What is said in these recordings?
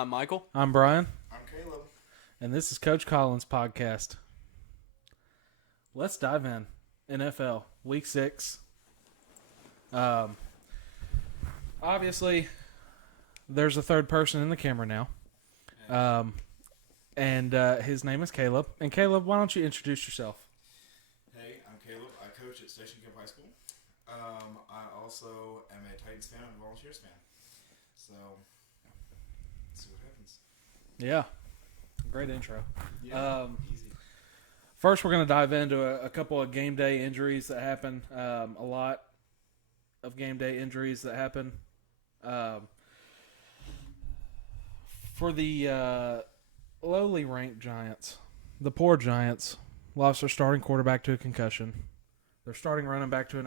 I'm Michael. I'm Brian. I'm Caleb. And this is Coach Collins' podcast. Let's dive in. NFL, Week 6. Obviously, there's a third person in the camera now. And his name is Caleb. And Caleb, why don't you introduce yourself? Hey, I'm Caleb. I coach at Station Camp High School. I also am a Titans fan and a Volunteers fan. So, let's see what happens. Yeah. Great intro. Yeah, easy. First, we're going to dive into a couple of game day injuries that happen. A lot of game day injuries that happen. For the lowly ranked Giants, the poor Giants lost their starting quarterback to a concussion. Their starting running back to an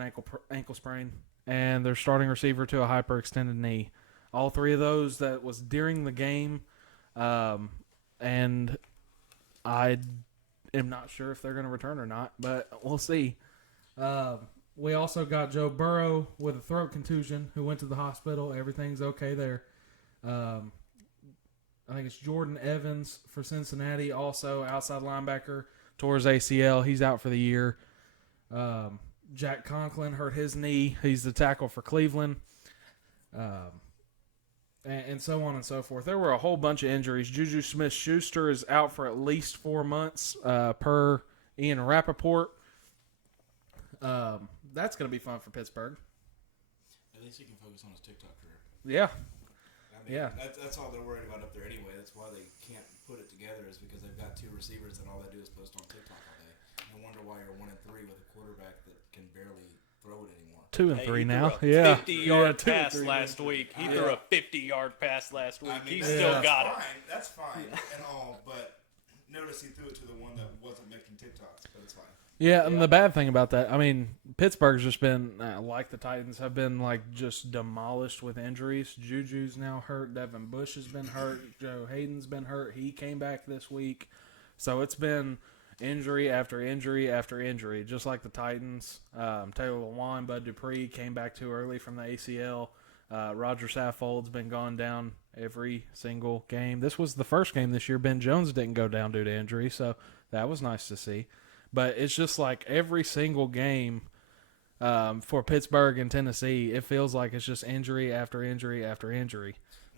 ankle sprain. And their starting receiver to a hyperextended knee. All three of those that was during the game. And I am not sure if they're going to return or not, but we'll see. We also got Joe Burrow with a throat contusion who went to the hospital. Everything's okay there. I think it's Jordan Evans for Cincinnati, also outside linebacker, tore his ACL. He's out for the year. Jack Conklin hurt his knee. He's the tackle for Cleveland. And so on and so forth. There were a whole bunch of injuries. Juju Smith-Schuster is out for at least 4 months, per Ian Rappaport. That's going to be fun for Pittsburgh. At least he can focus on his TikTok career. Yeah. I mean, that's all they're worried about up there anyway. That's why they can't put it together, is because they've got two receivers and all they do is post on TikTok all day. I wonder why you're 1-3 with a quarterback that can barely throw it anymore. 2 and 3 now. He Yeah. 50-yard pass last week. He threw a 50-yard pass last week. I mean, He still got it. That's fine and all, but notice he threw it to the one that wasn't making TikToks, but it's fine. Yeah, and the bad thing about that, I mean, Pittsburgh's just been, like the Titans, have been just demolished with injuries. Juju's now hurt. Devin Bush has been hurt. Joe Hayden's been hurt. He came back this week. So it's been injury after injury after injury, just like the Titans. Taylor Lewan, Bud Dupree came back too early from the ACL. Roger Saffold's been gone down every single game. This was the first game this year. Ben Jones didn't go down due to injury, so that was nice to see. But it's just like every single game for Pittsburgh and Tennessee, it feels like it's just injury after injury after injury.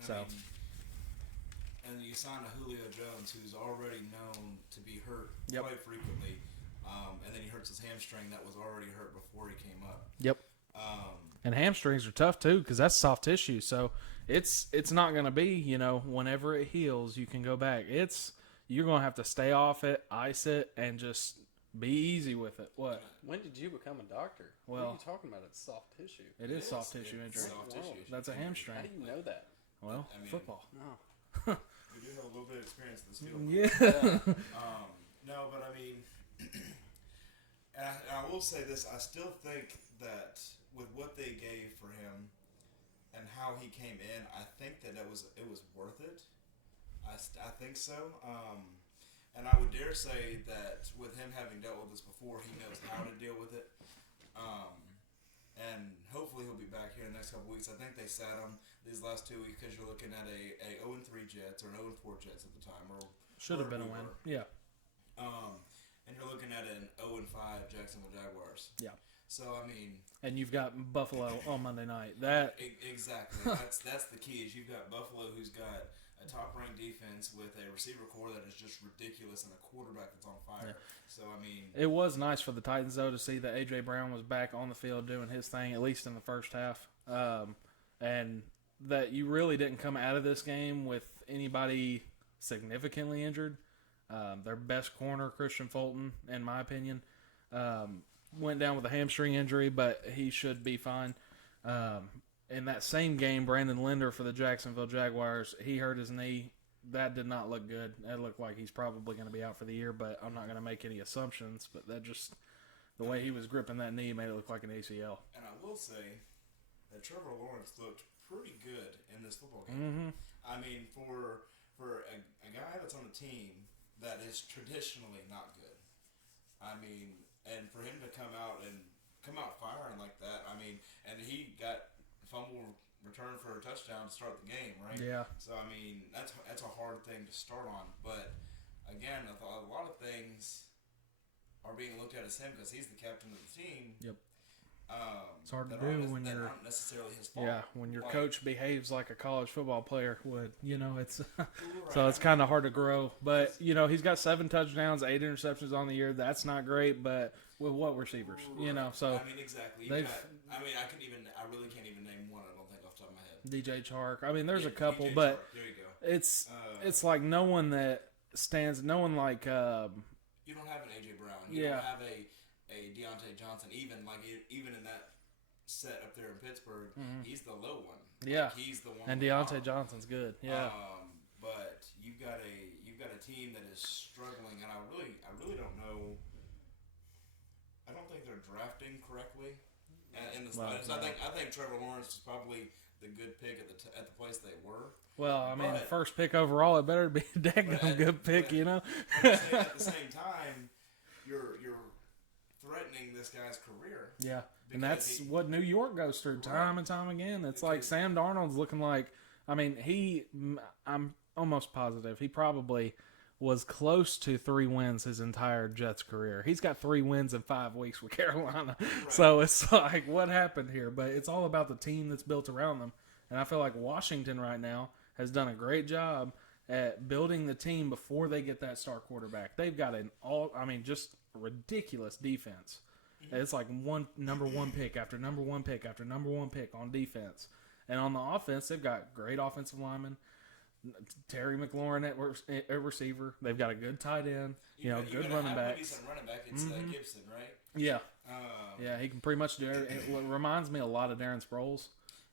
And you sign a Julio Jones, who's already known to be hurt quite frequently, and then he hurts his hamstring that was already hurt before he came up. Yep. And hamstrings are tough too, because that's soft tissue. So it's not going to be, whenever it heals, you can go back. You're going to have to stay off it, ice it, and just be easy with it. What? When did you become a doctor? Well, what are you talking about? It's soft tissue. It is soft tissue injury. Soft tissue. That's a hamstring. How do you know that? Well, I mean, football. No. We do have a little bit of experience in this field. Yeah. No, but I mean, and I will say this: I still think that with what they gave for him and how he came in, I think that it was worth it. I think so. And I would dare say that with him having dealt with this before, he knows how to deal with it. And hopefully he'll be back here in the next couple weeks. I think they sat him these last 2 weeks because you're looking at a 0-3 Jets or an 0-4 Jets at the time, or Should have been a win. Yeah. and you're looking at an 0-5 Jacksonville Jaguars. Yeah. So I mean, And you've got Buffalo on Monday night. Exactly. That's the key. Is you've got Buffalo, who's got a top-ranked defense with a receiver core that is just ridiculous and a quarterback that's on fire. Yeah. So I mean, It was nice for the Titans, though, to see that A.J. Brown was back on the field doing his thing, at least in the first half. And that you really didn't come out of this game with anybody significantly injured. Their best corner, Christian Fulton, in my opinion, went down with a hamstring injury, but he should be fine. In that same game, Brandon Linder for the Jacksonville Jaguars, he hurt his knee. That did not look good. It looked like he's probably going to be out for the year, but I'm not going to make any assumptions. But that just, the way he was gripping that knee made it look like an ACL. and I will say that Trevor Lawrence looked pretty good in this football game. Mm-hmm. I mean, for a guy that's on a team that is traditionally not good, I mean, and for him to come out firing like that, I mean, and he got fumble return for a touchdown to start the game, right? Yeah. So I mean, that's a hard thing to start on. But again, a lot of things are being looked at as him because he's the captain of the team. Yep. It's hard to that do aren't- when that you're aren't necessarily his fault. yeah when your Like, coach behaves like a college football player would. It's right, so it's I mean, kind of hard to grow. But he's got 7 touchdowns, 8 interceptions on the year. That's not great, but with what receivers? So I mean, exactly. they've- I really can't even name one. I don't think off the top of my head. DJ Chark. I mean, there's Yeah, a couple, DJ but Chark, there you go. it's like no one that stands. No one like You don't have an AJ Brown. You Yeah. don't have a Deontay Johnson. Even in that set up there in Pittsburgh, he's the low one. Yeah. He's the one. and with Deontay power. Johnson's good. Yeah. But you've got a team that is struggling, and I really don't know. I don't think they're drafting correctly. In the Well, slides, no. I think Trevor Lawrence is probably the good pick at the place they were. Well, I mean, But- first pick overall, it better be a daggone good pick, But at the same time, you're threatening this guy's career. Yeah, and Because that's he- what New York goes through time and time again. It's like Because- Sam Darnold's looking like. I mean, I'm almost positive he probably was close to 3 wins his entire Jets career. He's got 3 wins in 5 weeks with Carolina. So it's like, what happened here? But it's all about the team that's built around them. And I feel like Washington right now has done a great job at building the team before they get that star quarterback. They've got just ridiculous defense. It's like number one pick after number one pick after number one pick on defense. And on the offense, they've got great offensive linemen. Terry McLaurin at receiver. They've got a good tight end. You Good gotta running have a backs. decent running back. It's Gibson, right? Yeah. Um, Yeah, he can pretty much do everything. It reminds me a lot of Darren Sproles.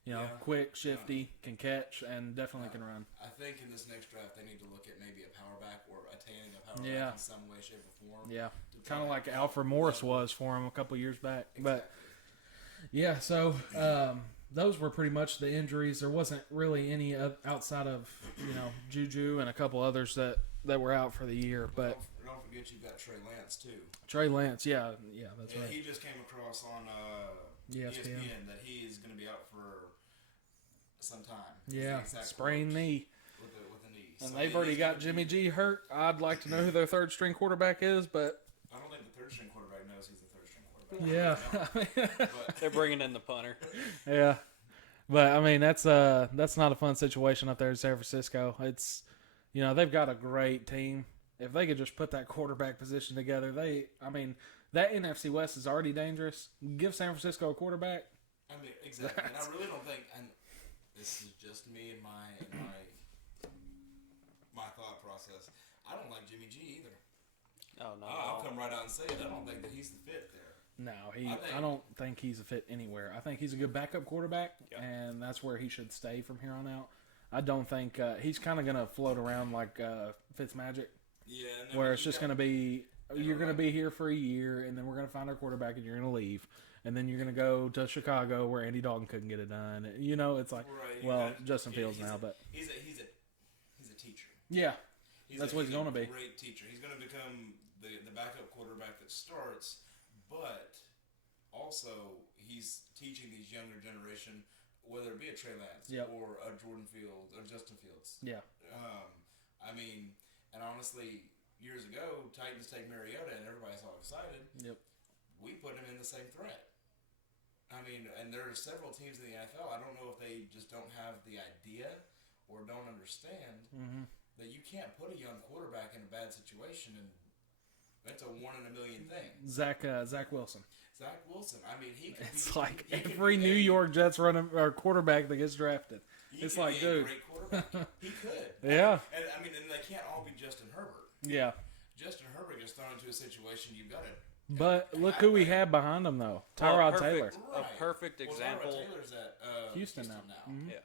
Yeah. Quick, shifty, can catch, and definitely can run. I think in this next draft they need to look at maybe a power back or attaining a power Yeah. back in some way, shape, or form. Yeah. to try Kind of to like help Alfred Morris level- was for him a couple years back. Exactly. But yeah, so those were pretty much the injuries. There wasn't really any outside of Juju and a couple others that were out for the year. But don't forget you've got Trey Lance too. Trey Lance, yeah, that's And right. he just came across on ESPN. ESPN that he is going to be out for some time. Is the Yeah, exact sprained quote knee. with the knee. And So they've he- already he's got gonna Jimmy be- G hurt. I'd like to know who their third string quarterback is, but I don't think the third string quarterback knows he's the third string quarterback. yeah, But They're bringing in the punter. yeah. But I mean, that's not a fun situation up there in San Francisco. It's they've got a great team. If they could just put that quarterback position together, that NFC West is already dangerous. Give San Francisco a quarterback. I mean, exactly. And I really don't think, and this is just me and my thought process. I don't like Jimmy G either. Oh no. I'll come right out and say it. I don't think that he's the fit there. No, I I don't think he's a fit anywhere. I think he's a good backup quarterback, Yeah. and that's where he should stay from here on out. I don't think he's kind of going to float around like Fitzmagic, Yeah. And where it's just going to be you're going to be here for a year, and then we're going to find our quarterback, and you're going to leave, and then you're going to go to Chicago where Andy Dalton couldn't get it done. It's like, Right, well, exactly. Justin Yeah, Fields he's now, a- but he's a teacher. yeah, that's what he's gonna be. Great teacher. He's going to become the backup quarterback that starts, but also he's teaching these younger generation, whether it be a Trey Lance Yep. or a Jordan Fields or Justin Fields. yeah, And honestly, years ago, Titans take Mariota and everybody's all excited. yep, We put him in the same threat. And there are several teams in the NFL. I don't know if they just don't have the idea or don't understand that you can't put a young quarterback in a bad situation, and that's a 1 in a million thing. Zach Wilson. Zach Wilson. He could It's be, like he could every be New a- York Jets or quarterback that gets drafted. he It's could like, be a dude. great quarterback. He could. Yeah. And they can't all be Justin Herbert. Yeah. Justin Herbert gets thrown into a situation you've got to. But look who we have behind him, though. Tyrod Taylor. A perfect example. Well, Tyrod Taylor's at Houston now. Yeah.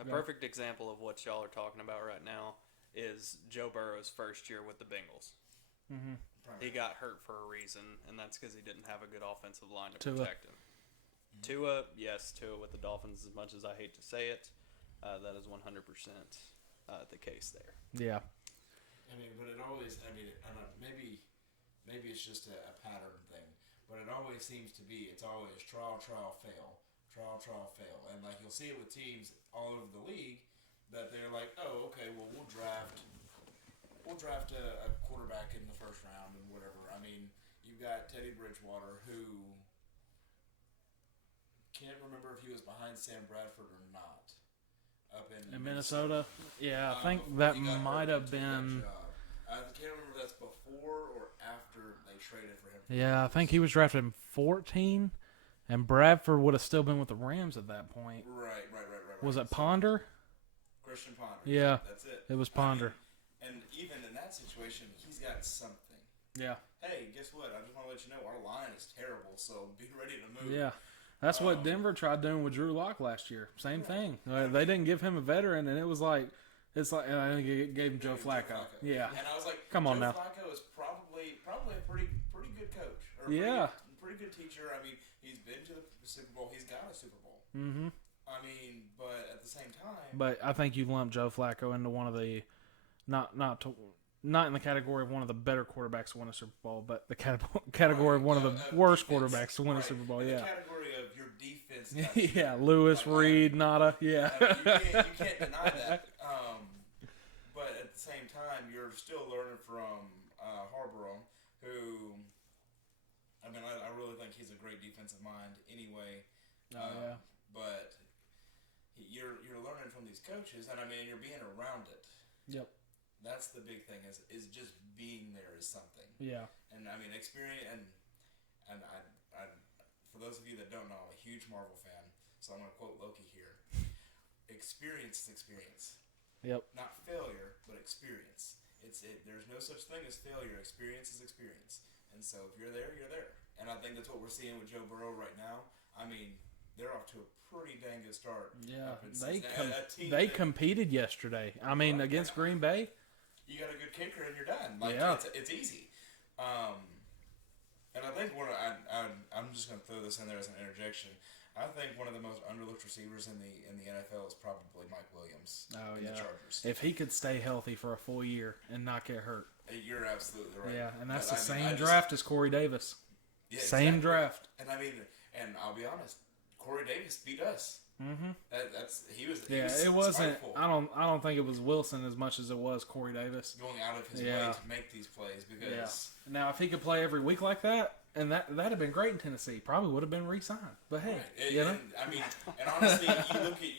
A perfect example of what y'all are talking about right now is Joe Burrow's first year with the Bengals. He got hurt for a reason, and that's because he didn't have a good offensive line to Tua. protect him. Tua with the Dolphins, as much as I hate to say it, that is 100% the case there. Yeah. But it always, maybe it's just a pattern thing, but it always seems to be, it's always trial, fail, fail. And like you'll see it with teams all over the league that they're like, oh, okay, well we'll draft a quarterback in the first round and whatever. I mean, you've got Teddy Bridgewater, who can't remember if he was behind Sam Bradford or not up in Minnesota. Yeah, I think that might have been. I can't remember if that's before or after they traded for him. Yeah, I think he was drafted in 14, and Bradford would have still been with the Rams at that point. Right. Was it Ponder? Christian Ponder. Yeah, that's it. It was Ponder. And even in that situation, he's got something. Yeah. Hey, guess what? I just want to let you know our line is terrible, so be ready to move. Yeah. That's what Denver tried doing with Drew Lock last year. Same thing. They didn't give him a veteran, and it's like I think it gave him Joe Flacco. Yeah. And I was like, come on Joe now. Flacco is probably a pretty good coach. Or pretty good teacher. I mean, he's been to the Super Bowl. He's got a Super Bowl. Mm-hmm. I mean, but at the same time. But I think you lumped Joe Flacco into one of the not in the category of one of the better quarterbacks to win a Super Bowl, but the category of one of the worst quarterbacks to win a Super Bowl. In yeah. The category of your defense. Yeah, Lewis, Reed, Nada. Yeah. You can't deny that. But at the same time, you're still learning from Harborough, who, I mean, I really think he's a great defensive mind anyway. Yeah. But you're learning from these coaches, and I mean, you're being around it. Yep. That's the big thing is just being there is something. Yeah. And I mean, experience and I for those of you that don't know, I'm a huge Marvel fan, so I'm going to quote Loki here. Experience is experience. Yep. Not failure, but experience. There's no such thing as failure. Experience is experience. And so if you're there, you're there. And I think that's what we're seeing with Joe Burrow right now. I mean, they're off to a pretty dang good start. Yeah, they competed yesterday. I mean, against Green Bay. You got a good kicker and you're done. Like it's easy. And I think I'm just going to throw this in there as an interjection. I think one of the most underlooked receivers in the NFL is probably Mike Williams. Oh, in the Chargers. If he could stay healthy for a full year and not get hurt. You're absolutely right. Yeah, and that's same draft as Corey Davis. Yeah, same draft. And I mean, and I'll be honest, Corey Davis beat us. Mm-hmm. He was it wasn't. spiteful. I don't think it was Wilson as much as it was Corey Davis going out of his way to make these plays because. Yeah. Now, if he could play every week like that, and that'd have been great in Tennessee, probably would have been re-signed. But hey, right. I mean, and honestly,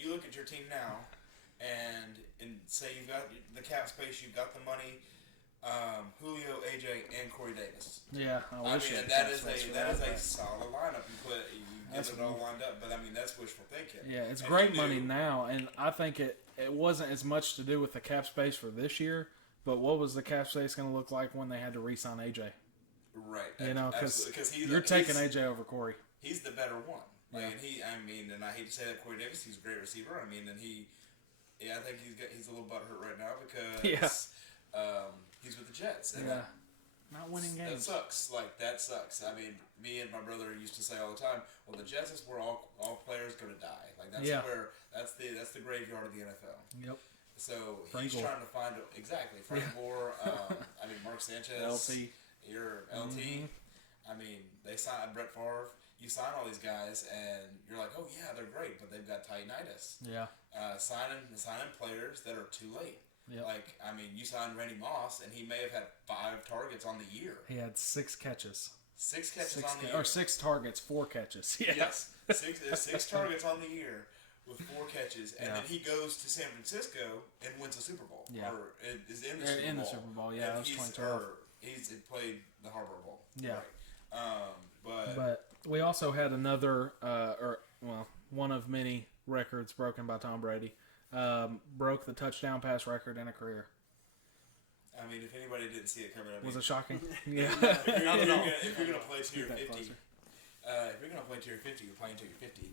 you look at your team now, and say you've got the cap space, you've got the money. Julio, AJ, and Corey Davis. Yeah, I mean, and that is a solid lineup. You get it all lined up, but I mean that's wishful thinking. Yeah, it's great money now, and I think it wasn't as much to do with the cap space for this year, but what was the cap space going to look like when they had to re-sign AJ? Right. You know, because you're taking AJ over Corey. He's the better one. Like, and and I hate to say that Corey Davis, he's a great receiver. I mean, and I think he's a little butthurt right now because he's with the Jets. And not winning games. That sucks. I mean, me and my brother used to say all the time, well, the Jets is where all players go to die. Like that's the graveyard of the NFL. Yep. So he's trying to find Frank Moore. I mean, Mark Sanchez. LT. Your LT. Mm-hmm. I mean, they signed Brett Favre. You sign all these guys, and you're like, oh yeah, they're great, but they've got titanitis. Yeah. Signing players that are too late. Yep. Like, I mean, you signed Randy Moss, and he may have had 5 targets on the year. He had 6 catches. 6 catches on the year. Or 6 targets, 4 catches. Yes. 6 targets on the year with 4 catches. And then he goes to San Francisco and wins a Super Bowl. Yeah. Or is in the Super Bowl. In the Super Bowl, yeah. That was 2012. He's played the Harbor Bowl. Yeah. Right. But we also had another, one of many records broken by Tom Brady. Broke the touchdown pass record in a career. I mean, if anybody didn't see it coming, Was it shocking? Yeah. If you're gonna play to your 50, you're playing to your 50.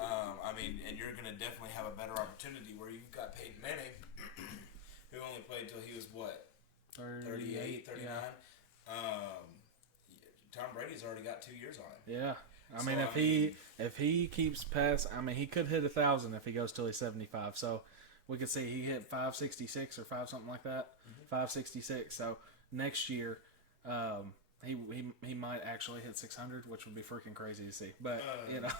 I mean, and you're gonna definitely have a better opportunity where you've got Peyton Manning, who only played till he was what, 38, 39. Yeah. Tom Brady's already got 2 years on him. Yeah. I mean, if he keeps pass, I mean, he could hit 1,000 if he goes till he's 75. So we could see he hit 566 or 5 something like that, 566. So next year, he might actually hit 600, which would be freaking crazy to see. But you know,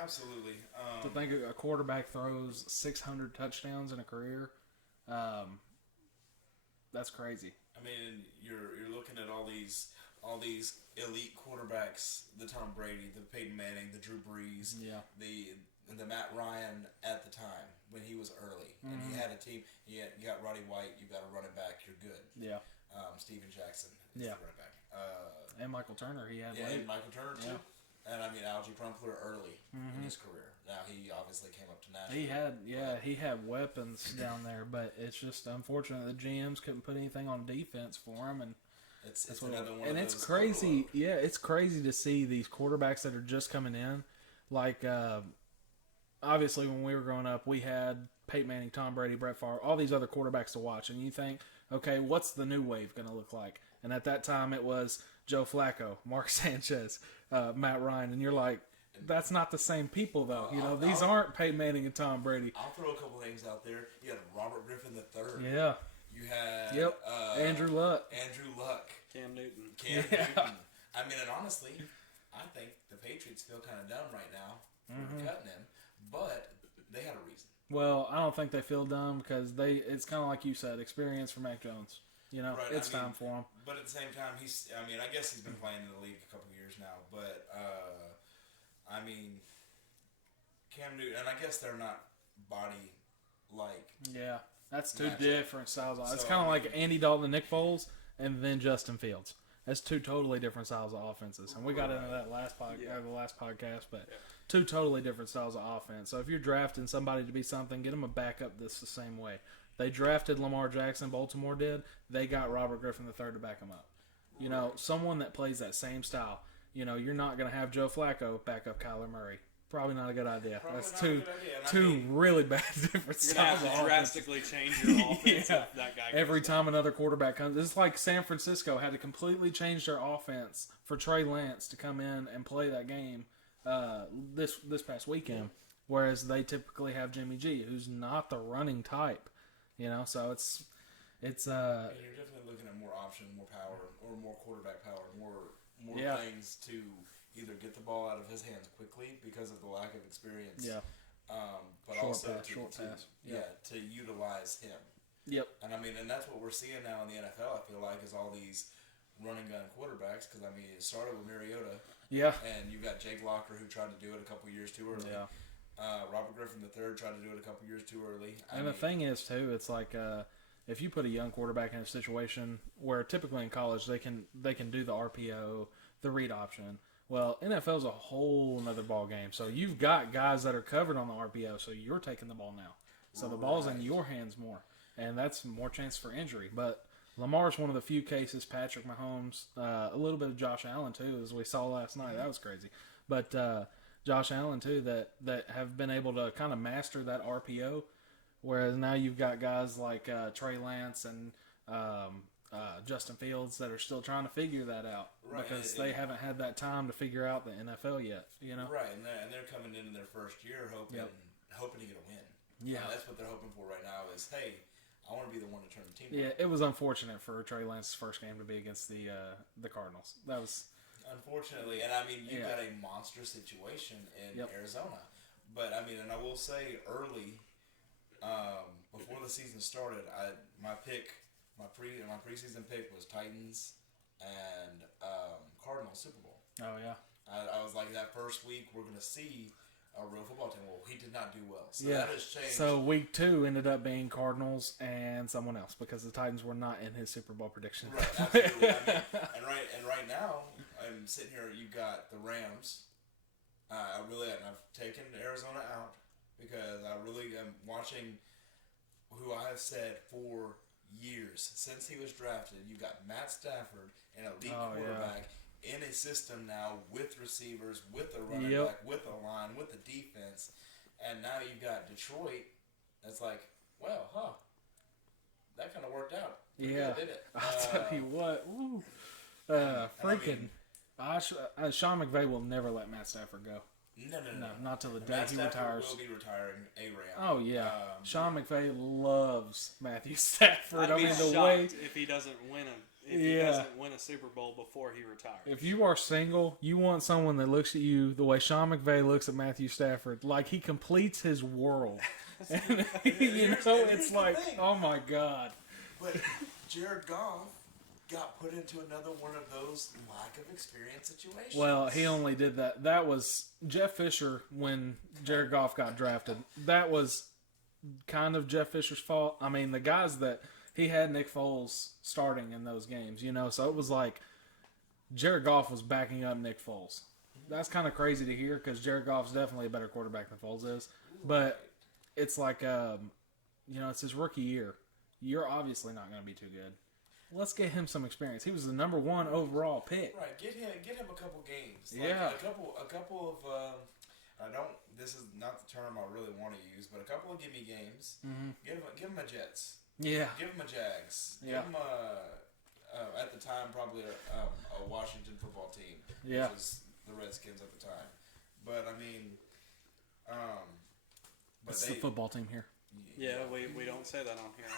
Absolutely. to think a quarterback throws 600 touchdowns in a career, that's crazy. I mean, you're looking at all these elite quarterbacks, the Tom Brady, the Peyton Manning, the Drew Brees, the Matt Ryan at the time when he was early, and he had a team. You got Roddy White, you got a running back, you're good. Yeah. Steven Jackson is the running back. And Michael Turner, he had late. And Michael Turner too. And I mean, Algie Crumpler early in his career. Now he obviously came up to national. He had weapons down there, but it's just unfortunate the GMs couldn't put anything on defense for him, and it's another one. And of it's those crazy. Yeah, it's crazy to see these quarterbacks that are just coming in. Like, obviously, when we were growing up, we had Peyton Manning, Tom Brady, Brett Favre, all these other quarterbacks to watch, and you think, okay, what's the new wave going to look like? And at that time, it was Joe Flacco, Mark Sanchez, Matt Ryan, and you're like, that's not the same people, though. These aren't Peyton Manning and Tom Brady. I'll throw a couple things out there. You had Robert Griffin III. Yeah. You had Andrew Luck. Cam Newton. I mean, and honestly, I think the Patriots feel kind of dumb right now for cutting him, but they had a reason. Well, I don't think they feel dumb because it's kind of like you said, experience for Mac Jones. It's time for him. But at the same time, I guess he's been playing in the league a couple years now. But, I mean, Cam Newton, and I guess they're not body-like. Yeah, that's two different styles. It's kind of like Andy Dalton and Nick Foles, and then Justin Fields. That's two totally different styles of offenses. And we got into that the last podcast, but two totally different styles of offense. So if you're drafting somebody to be something, get them a backup that's the same way. They drafted Lamar Jackson, Baltimore did. They got Robert Griffin III to back him up. Someone that plays that same style. You're not going to have Joe Flacco back up Kyler Murray. Probably not a good idea. That's two really bad different styles. You're going to have to drastically change your offense if that guy every time another quarterback comes. It's like San Francisco had to completely change their offense for Trey Lance to come in and play that game this past weekend, whereas they typically have Jimmy G, who's not the running type. So it's you're definitely looking at more options, more power, or more quarterback power, more things to either get the ball out of his hands quickly because of the lack of experience. Yeah. But short pass. To utilize him. Yep. And I mean, and that's what we're seeing now in the NFL. I feel like is all these running gun quarterbacks because I mean it started with Mariota. Yeah. And you've got Jake Locker who tried to do it a couple years too early. Yeah. Robert Griffin III tried to do it a couple years too early. The thing is, too, it's like if you put a young quarterback in a situation where typically in college they can do the RPO, the read option. Well, NFL's a whole nother ball game. So you've got guys that are covered on the RPO, so you're taking the ball now. So the ball's in your hands more, and that's more chance for injury. But Lamar's one of the few cases. Patrick Mahomes, a little bit of Josh Allen too, as we saw last night. That was crazy. But Josh Allen too that have been able to kind of master that RPO, whereas now you've got guys like Trey Lance and Justin Fields that are still trying to figure that out because they haven't had that time to figure out the NFL yet. Right, and they're coming into their first year hoping to get a win. Yeah, that's what they're hoping for right now. Is hey, I want to be the one to turn the team. Yeah, it was unfortunate for Trey Lance's first game to be against the Cardinals. That was. Unfortunately, and I mean, you got a monster situation in Arizona. But I mean, and I will say early, before the season started, my preseason pick was Titans and Cardinals Super Bowl. Oh yeah. I was like, that first week we're going to see a real football team. Well, he did not do well, so that has changed. So week 2 ended up being Cardinals and someone else because the Titans were not in his Super Bowl prediction. Right, absolutely. I mean, and right now. I'm sitting here. You got the Rams. I've taken Arizona out because I really am watching who I have said for years since he was drafted. You got Matt Stafford, an elite quarterback in a system now with receivers, with a running back, with a line, with a defense, and now you got Detroit. It's like, well, that kind of worked out. Yeah, did it? I'll tell you what. Freaking. Sean McVay will never let Matt Stafford go. No. not till the day Matt he Stafford retires. will be retiring a Ram. Oh yeah, Sean McVay loves Matthew Stafford. I'd be the shocked way if he doesn't win he doesn't win a Super Bowl before he retires. if you are single, you want someone that looks at you the way Sean McVay looks at Matthew Stafford, like he completes his world. And, it's like, oh my god. But Jared Goff got put into another one of those lack of experience situations. Well, he only did that. That was Jeff Fisher when Jared Goff got drafted. That was kind of Jeff Fisher's fault. I mean, the guys that he had Nick Foles starting in those games, so it was like Jared Goff was backing up Nick Foles. That's kind of crazy to hear because Jared Goff's definitely a better quarterback than Foles is. But it's like, it's his rookie year. You're obviously not going to be too good. Let's get him some experience. He was the number 1 overall pick. Right, get him a couple games. Yeah. A couple of this is not the term I really want to use, but a couple of gimme games. Mm-hmm. Give him a Jets. Yeah. Give him a Jags. Yeah. Give him at the time probably a Washington football team, Yeah. which was the Redskins at the time. But I mean, It's the football team here. Yeah, we don't say that on here.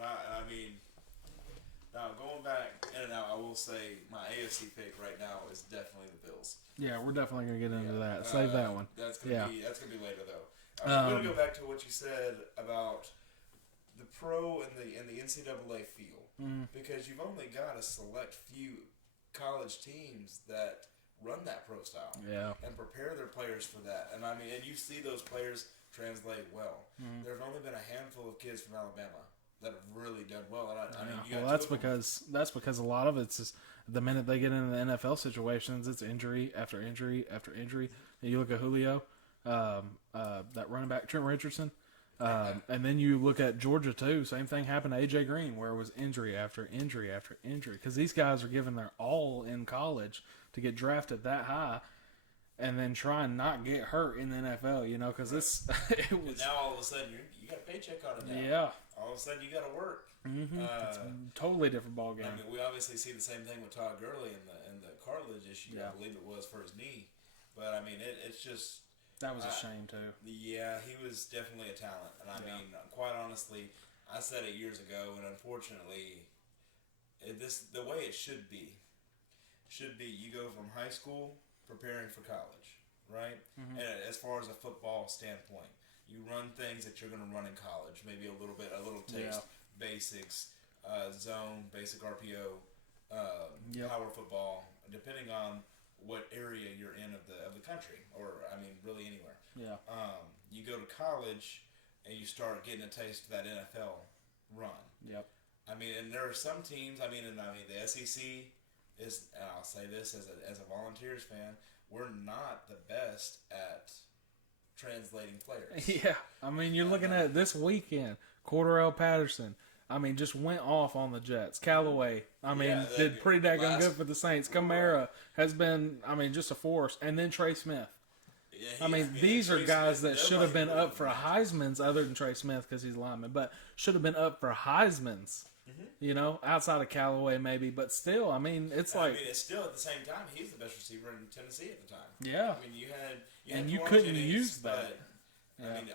I mean, now going back, and now I will say my AFC pick right now is definitely the Bills. Yeah, we're definitely going to get into that. Save that one. That's gonna be later though. I'm going to go back to what you said about the pro and the NCAA field, because you've only got a select few college teams that run that pro style and prepare their players for that. And I mean, and you see those players translate well. There's only been a handful of kids from Alabama that have really done well. And I mean, you got that's because a lot of it's just the minute they get into the NFL situations, it's injury after injury after injury. And you look at Julio, that running back Trent Richardson, and then you look at Georgia too. Same thing happened to AJ Green, where it was injury after injury after injury because these guys are giving their all in college to get drafted that high. And then try and not get hurt in the NFL, because it was. And now all of a sudden you got a paycheck on it now. Yeah. All of a sudden you got to work. Mm-hmm. It's a totally different ball game. I mean, we obviously see the same thing with Todd Gurley and the cartilage issue. Yeah. I believe it was for his knee, but I mean, it's just that was a shame too. Yeah, he was definitely a talent, and I mean, quite honestly, I said it years ago, and unfortunately, the way it should be you go from high school preparing for college, right? And as far as a football standpoint, you run things that you're going to run in college, maybe a little taste, basics, zone, basic RPO, power football, depending on what area you're in of the country, or I mean, really anywhere. Yeah. You go to college and you start getting a taste of that NFL run. Yep. I mean, and there are some teams. I mean, the SEC is. And I'll say this as a Volunteers fan, we're not the best at translating players. Yeah, I mean, you're looking at this weekend. Cordarrelle Patterson, I mean, just went off on the Jets. Callaway, I mean, did pretty daggone good for the Saints. Kamara has been, I mean, just a force. And then Trey Smith. Yeah, I mean, these are guys that should have been up for Heisman's, other than Trey Smith because he's lineman, but should have been up for Heisman's. Outside of Callaway maybe, but still, I mean, it's like. I mean, it's still at the same time, he's the best receiver in Tennessee at the time. Yeah. I mean, you had and you Juwan couldn't Jennings, use that. I mean,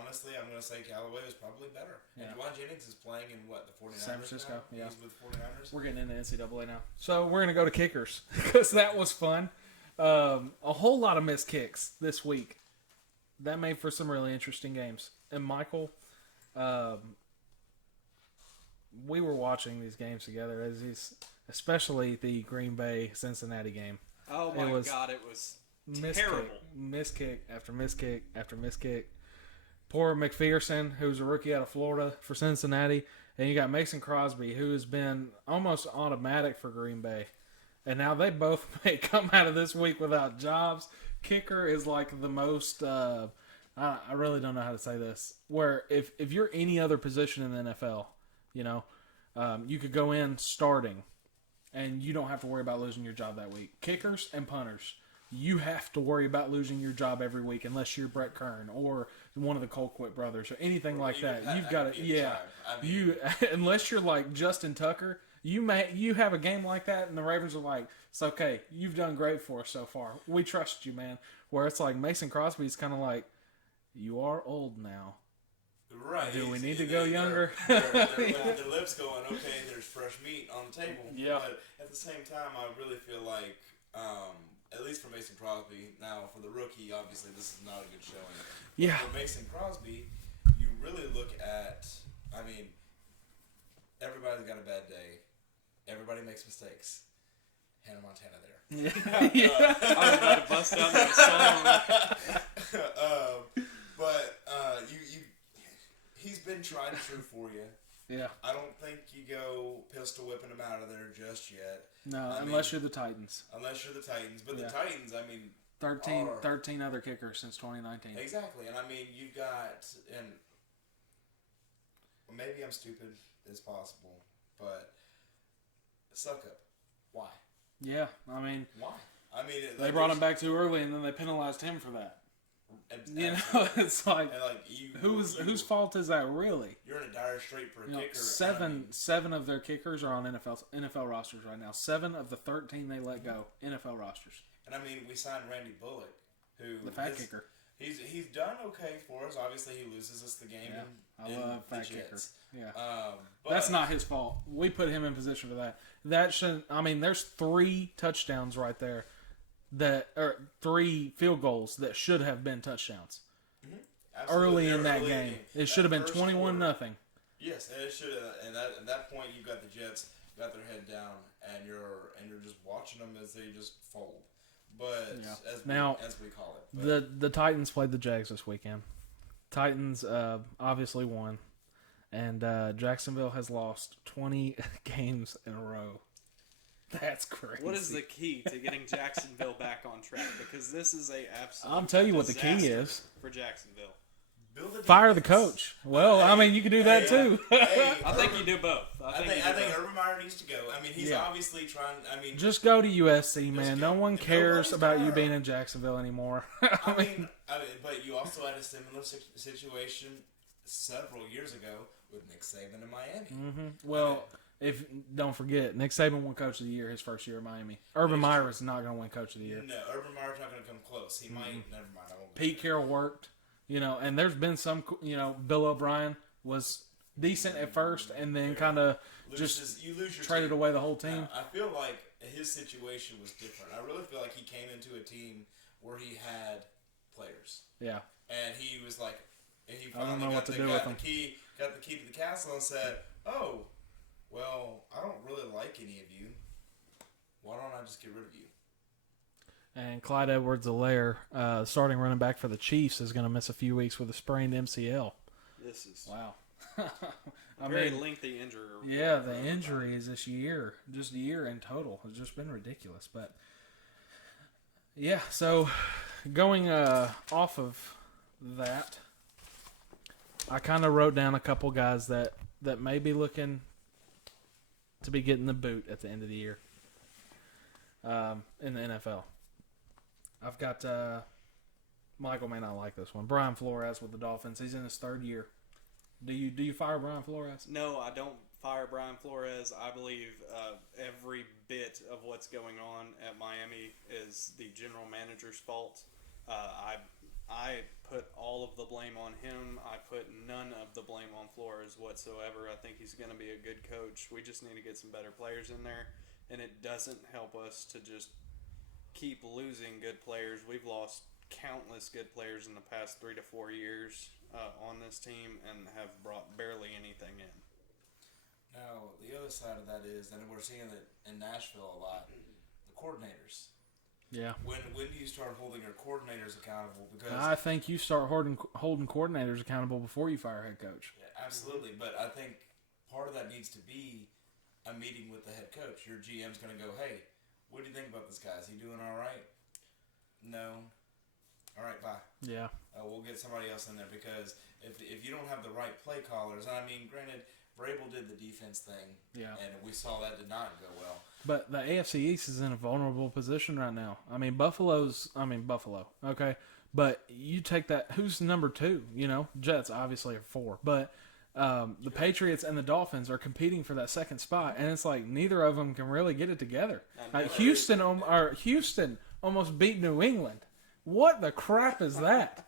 honestly, I'm going to say Callaway was probably better. And Juwan Jennings is playing in the 49ers San Francisco, now? He's with 49ers. We're getting into NCAA now. So we're going to go to kickers because that was fun. A whole lot of missed kicks this week. That made for some really interesting games. And Michael, we were watching these games together, especially the Green Bay Cincinnati game. Oh my God, it was terrible. Miss kick after miss kick after miss kick. Poor McPherson, who's a rookie out of Florida for Cincinnati, and you got Mason Crosby, who has been almost automatic for Green Bay. And now they both may come out of this week without jobs. Kicker is like the most. I really don't know how to say this. Where if you're any other position in the NFL, you could go in starting, and you don't have to worry about losing your job that week. Kickers and punters, you have to worry about losing your job every week unless you're Brett Kern or one of the Colquitt brothers or anything like that. You've got to, unless you're like Justin Tucker You have a game like that, and the Ravens are like, it's okay. You've done great for us so far. We trust you, man. Where it's like Mason Crosby's kind of like, you are old now. Right. Do we need to go younger? Their lips going, okay, there's fresh meat on the table. Yeah. But at the same time, I really feel like, at least for Mason Crosby, now for the rookie, obviously this is not a good showing. Yeah. For Mason Crosby, you really look at, I mean, everybody's got a bad day. Everybody makes mistakes. Hannah Montana there. Yeah. I was about to bust out that song. But he's been tried and true for you. Yeah. I don't think you go pistol whipping him out of there just yet. No, I unless mean, you're the Titans. Unless you're the Titans. But Yeah. the Titans, I mean... 13 other kickers since 2019. Exactly. And I mean, you've got... And maybe I'm stupid. It's possible. But... Suck up. Why? Yeah, I mean... Why? I mean... They brought him back too early, and then they penalized him for that. You know, Absolutely. it's like... And like whose fault is that really? You're in a dire strait for a You know, kicker. seven of their kickers are on NFL rosters right now. 7 of the 13 they let go NFL rosters. And I mean, we signed Randy Bullock, who The fat kicker. He's done okay for us. Obviously, he loses us the game. Yeah, in I love the fat Jets. kicker. Yeah, But that's not his fault. We put him in position for that. That shouldn't. I mean, there's 3 touchdowns right there, or 3 field goals that should have been touchdowns. Absolutely. Early in that Early game. It should have been 21-0. Yes, and it should have. And at that point, you've got the Jets got their head down, and you're just watching them as they just fold. But Yeah. as we call it, but The Titans played the Jags this weekend. Titans obviously won, and Jacksonville has lost 20 games in a row. That's crazy. What is the key to getting Jacksonville back on track? Because this is a absolute. I'll tell you what the key disaster is. for Jacksonville. build a Fire the defense. coach. Well, I mean, you could do that too. I think you do both. I think Urban Meyer needs to go. I mean, he's Yeah. obviously trying. I mean, Just go to USC, man. go. No one If cares nobody's about you there. being in Jacksonville anymore. I mean, but you also had a similar situation several years ago with Nick Saban in Miami. Well, if don't forget, Nick Saban won Coach of the Year his first year at Miami. Urban Meyer is not going to win Coach of the Year. No, Urban Meyer's not going to come close. He might. Never mind. I won't go Pete there. Carroll worked, and there's been some, Bill O'Brien was decent at first and then kind of just You lose your traded team. away the whole team. I feel like his situation was different. I really feel like he came into a team where he had players, Yeah. and he was like, and he I don't finally know got what to the, do got with the them. key, got the key to the castle, and said, "Oh, well, I don't really like any of you. Why don't I just get rid of you?" And Clyde Edwards-Helaire, starting running back for the Chiefs, is going to miss a few weeks with a sprained MCL. This is Wow. a very lengthy injury. Yeah, the injuries this year, just a year in total, has just been ridiculous. But yeah, so going off of that, I kind of wrote down a couple guys that may be looking to be getting the boot at the end of the year in the NFL. I've got Michael may not like this one. Brian Flores with the Dolphins. He's in his 3rd year. Do you fire Brian Flores? No, I don't fire Brian Flores. I believe every bit of what's going on at Miami is the general manager's fault. I put all of the blame on him. I put none of the blame on Flores whatsoever. I think he's going to be a good coach. We just need to get some better players in there, and it doesn't help us to just keep losing good players. We've lost countless good players in the past 3 to 4 years on this team and have brought barely anything in. Now, the other side of that is, and we're seeing it in Nashville a lot, the coordinators. Yeah. When do you start holding your coordinators accountable? Because I think you start holding coordinators accountable before you fire a head coach. Yeah, absolutely, but I think part of that needs to be a meeting with the head coach. Your GM's going to go, "Hey, what do you think about this guy? Is he doing all right?" "No." "All right, bye. Yeah. We'll get somebody else in there," because if you don't have the right play callers, and I mean, granted, Vrabel did the defense thing, Yeah. and we saw that did not go well. But the AFC East is in a vulnerable position right now. I mean, Buffalo, okay? But you take that, who's number 2? Jets obviously are 4. But The Patriots and the Dolphins are competing for that second spot, and it's like neither of them can really get it together. Houston almost beat New England. What the crap is that?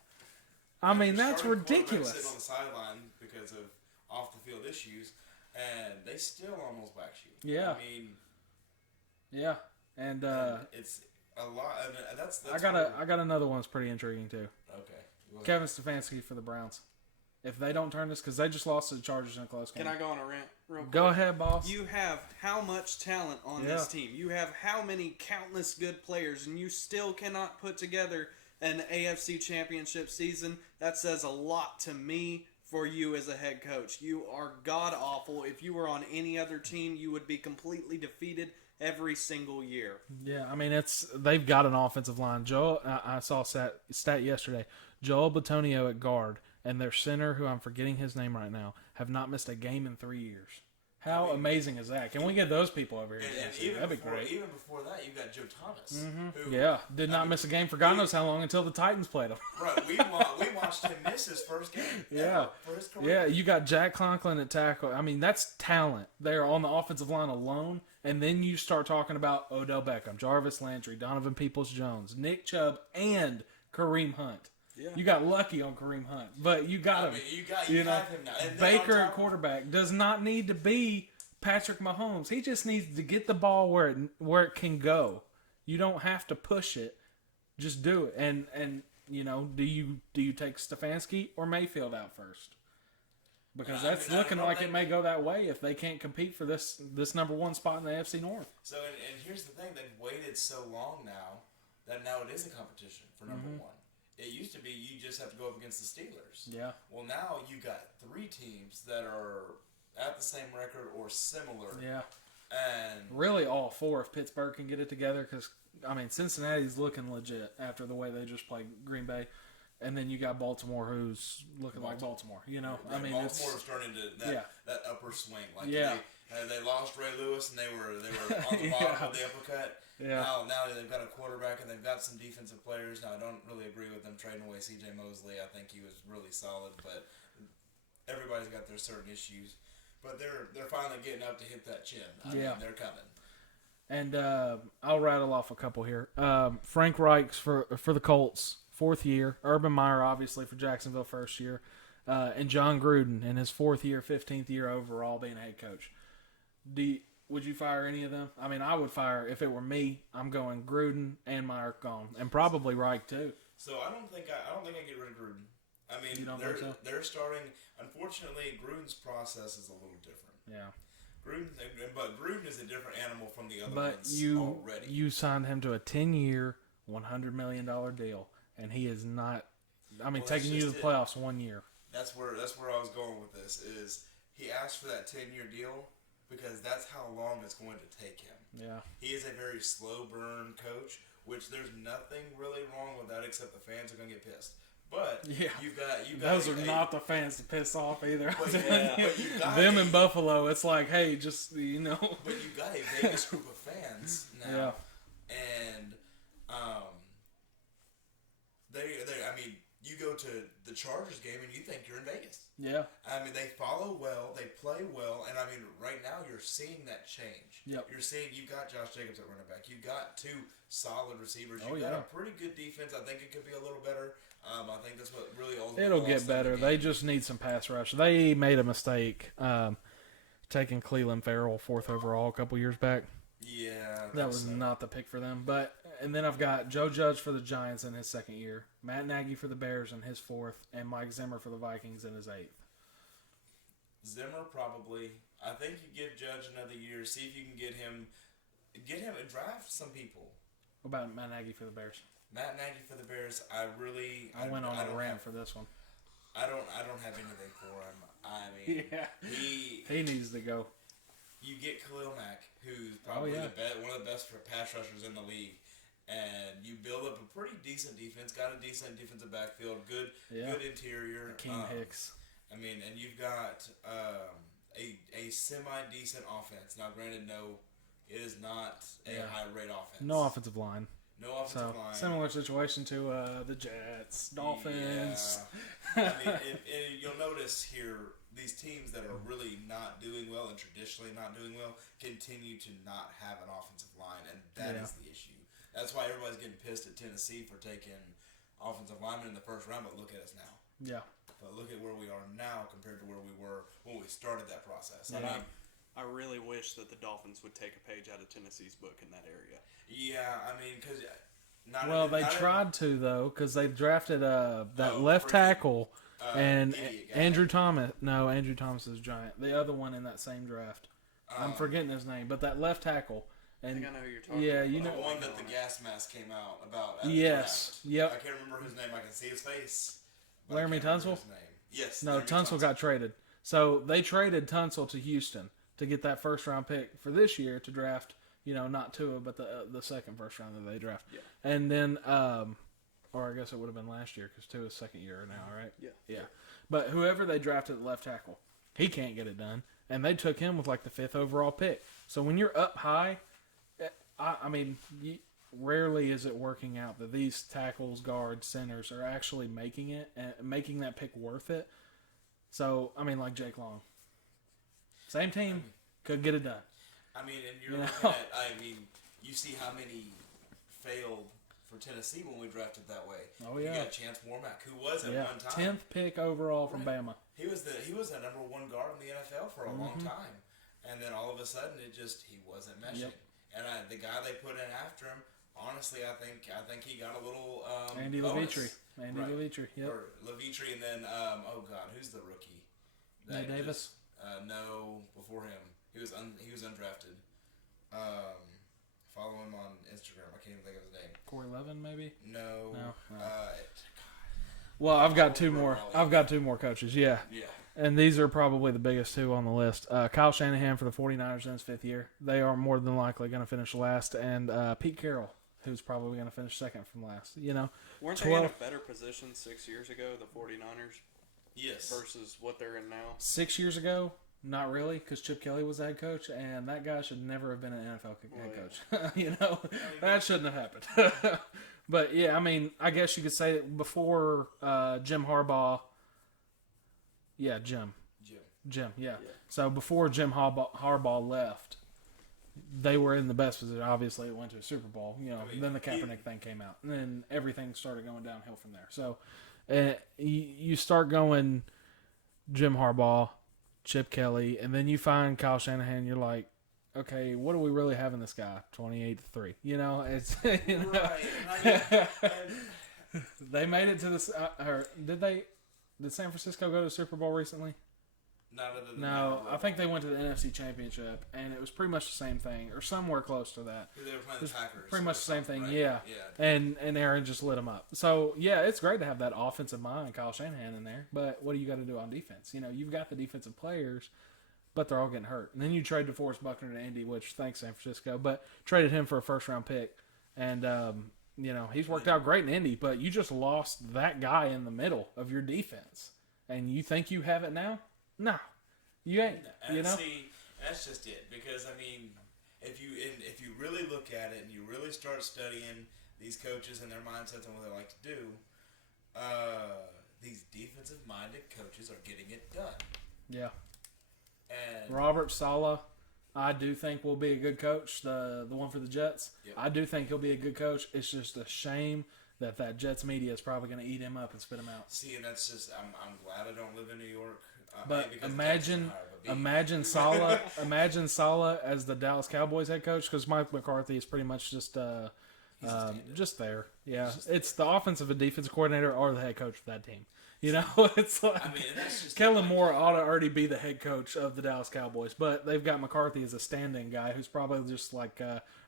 I mean, that's ridiculous. Sitting on the sideline because of off the field issues, and they still almost waxed you. Yeah. I mean, yeah, and it's a lot. And that's I got another one that's pretty intriguing too. Okay. Kevin Stefanski for the Browns. If they don't turn this, because they just lost to the Chargers in a close game. Can I go on a rant real quick? Go ahead, boss. You have how much talent on this team? You have how many countless good players, and you still cannot put together an AFC championship season? That says a lot to me for you as a head coach. You are god-awful. If you were on any other team, you would be completely defeated every single year. Yeah, I mean, they've got an offensive line. I saw a stat yesterday. Joel Bitonio at guard and their center, who I'm forgetting his name right now, have not missed a game in 3 years. How amazing is that? Can we get those people over here? And That'd be great. Even before that, you got Joe Thomas. Who, Did not miss a game for God knows how long until the Titans played him. Right, we watched him miss his first game. Yeah. For his career. Yeah, you got Jack Conklin at tackle. I mean, that's talent there on the offensive line alone. And then you start talking about Odell Beckham, Jarvis Landry, Donovan Peoples-Jones, Nick Chubb, and Kareem Hunt. Yeah. You got lucky on Kareem Hunt, but you got him. You have him now. And Baker at quarterback does not need to be Patrick Mahomes. He just needs to get the ball where it can go. You don't have to push it. Just do it. And do you take Stefanski or Mayfield out first? Because that's looking like it may go that way if they can't compete for this number one spot in the AFC North. So and here's the thing: they've waited so long now that now it is a competition for number one. It used to be you just have to go up against the Steelers. Yeah. Well, now you got 3 teams that are at the same record or similar. Yeah. And really, all 4 if Pittsburgh can get it together, because I mean Cincinnati's looking legit after the way they just played Green Bay, and then you got Baltimore, who's looking like Baltimore. I mean, Baltimore was starting to that upper swing. Like they lost Ray Lewis, and they were on the bottom of the uppercut. Yeah. Now they've got a quarterback and they've got some defensive players. Now I don't really agree with them trading away C.J. Mosley. I think he was really solid, but everybody's got their certain issues. But they're finally getting up to hit that chin. I mean, they're coming. And I'll rattle off a couple here. Frank Reich's for the Colts, 4th year. Urban Meyer, obviously, for Jacksonville, 1st year. And John Gruden in his 4th year, 15th year overall being a head coach. Would you fire any of them? I mean, I would fire, if it were me, I'm going Gruden and Meyer gone. And probably Reich, too. So I don't think I get rid of Gruden. I mean, they're starting. Unfortunately, Gruden's process is a little different. Yeah. Gruden is a different animal from the other ones already. You signed him to a 10-year, $100 million deal, and he is not. I mean, taking you to the playoffs 1 year. That's where I was going with this. Is he asked for that 10-year deal because that's how long it's going to take him. Yeah. He is a very slow burn coach, which there's nothing really wrong with that except the fans are going to get pissed. But you got those are not the fans to piss off either. But you got them in Buffalo, it's like, hey, just But you got a Vegas group of fans now, and I mean, you go to the Chargers game and you think you're in Vegas. Yeah. I mean, they follow well, they play well, and I mean, right now you're seeing that change. Yep. You're seeing you got Josh Jacobs at running back. You got 2 solid receivers. You got a pretty good defense. I think it could be a little better. I think that's what really ultimately it'll get better. They just need some pass rush. They made a mistake taking Cleveland Farrell 4th overall a couple years back. Yeah. That was not the pick for them. And then I've got Joe Judge for the Giants in his 2nd year, Matt Nagy for the Bears in his 4th, and Mike Zimmer for the Vikings in his 8th. Zimmer probably. I think you give Judge another year. See if you can get him and draft some people. What about Matt Nagy for the Bears? Matt Nagy for the Bears. I went on a rant for this one. I don't have anything for him. I mean, he needs to go. You get Khalil Mack, who's probably one of the best pass rushers in the league, and you build up a pretty decent defense. Got a decent defensive backfield, good interior. Akeem Hicks. I mean, and you've got a semi-decent offense. Now, granted, no, it is not a high-rate offense. No offensive line. No offensive So line. similar situation to the Jets, Dolphins. Yeah. I mean, you'll notice here these teams that are really not doing well and traditionally not doing well continue to not have an offensive line, and that is the issue. That's why everybody's getting pissed at Tennessee for taking offensive linemen in the first round, but look at us now. Yeah. But look at where we are now compared to where we were when we started that process. Yeah. I mean, I really wish that the Dolphins would take a page out of Tennessee's book in that area. yeah, I mean, because They tried to though, because they drafted that left tackle and Andrew Thomas. No, Andrew Thomas is giant. The other one in that same draft, I'm forgetting his name, but that left tackle. And I think I know who you're talking yeah, about. you know, the one that the gas mask came out about. At the yes, draft. yep. I can't remember his name. I can see his face. but I Laramie can't remember Tunsil? his name. Yes. No, Laramie Tunsil got traded. So they traded Tunsil to Houston to get that first round pick for this year to draft. You know, not Tua, but the second first round that they draft. Yeah. And then, or I guess it would have been last year because Tua's second year now, right? Yeah. Yeah. But whoever they drafted at left tackle, he can't get it done. And they took him with like the 5th overall pick. So when you're up high, I mean, rarely is it working out that these tackles, guards, centers are actually making it and making that pick worth it. So, I mean, like Jake Long. Same team, could get it done. I mean, and you're looking at, I mean, you see how many failed for Tennessee when we drafted that way. Oh, yeah. You got Chance Warmack, who was at one time. 10th pick overall from Bama. He was the number 1 guard in the NFL for a long time. And then all of a sudden, he wasn't meshing. Yep. And the guy they put in after him, honestly, I think he got a little Andy bonus. Levitre. Levitre, yep. Or Levitre, and then oh god, who's the rookie? Nate Davis. No, before him, he was undrafted. Follow him on Instagram. I can't even think of his name. Corey Levin, maybe. No. Well, I've got two more. I've got 2 more coaches. Yeah. Yeah. And these are probably the biggest 2 on the list. Kyle Shanahan for the 49ers in his 5th year. They are more than likely going to finish last. And Pete Carroll, who's probably going to finish second from last. You know, Weren't they in a better position 6 years ago, the 49ers? Yes. Versus what they're in now? 6 years ago, not really, because Chip Kelly was the head coach, and that guy should never have been an NFL head coach. You know, that shouldn't have happened. But, yeah, I mean, I guess you could say that before Jim Harbaugh. Yeah, Jim, yeah. So before Jim Harbaugh left, they were in the best position. Obviously, it went to a Super Bowl. You know, then the Kaepernick thing came out, and then everything started going downhill from there. So you start going Jim Harbaugh, Chip Kelly, and then you find Kyle Shanahan. You're like, okay, what do we really have in this guy? 28-3. You know, it's you know, Right. they made it to this. Or did they? Did San Francisco go to the Super Bowl recently? No, I think they went to the NFC Championship, and it was pretty much the same thing, or somewhere close to that. They were playing the Packers. Pretty much the same thing, right? yeah. And Aaron just lit them up. So, yeah, it's great to have that offensive mind, Kyle Shanahan, in there, but what do you got to do on defense? You know, you've got the defensive players, but they're all getting hurt. And then you trade DeForest Buckner to Indy, which, thanks, San Francisco, but traded him for a first-round pick. And, you know, he's worked out great in Indy, but you just lost that guy in the middle of your defense. And you think you have it now? No, you ain't. And you know. see, that's just it. Because I mean, if you really look at it and you really start studying these coaches and their mindsets and what they like to do, these defensive-minded coaches are getting it done. Yeah. And Robert Saleh, I do think will be a good coach. The one for the Jets, Yep. I do think he'll be a good coach. It's just a shame that Jets media is probably going to eat him up and spit him out. see, and that's just I'm glad I don't live in New York. But A, because imagine Saleh as the Dallas Cowboys head coach, because Mike McCarthy is pretty much just just there. Yeah, it's the offensive and defensive coordinator or the head coach for that team. You know, it's like I mean, and that's just Kellen Moore ought to already be the head coach of the Dallas Cowboys, but they've got McCarthy as a stand-in guy who's probably just like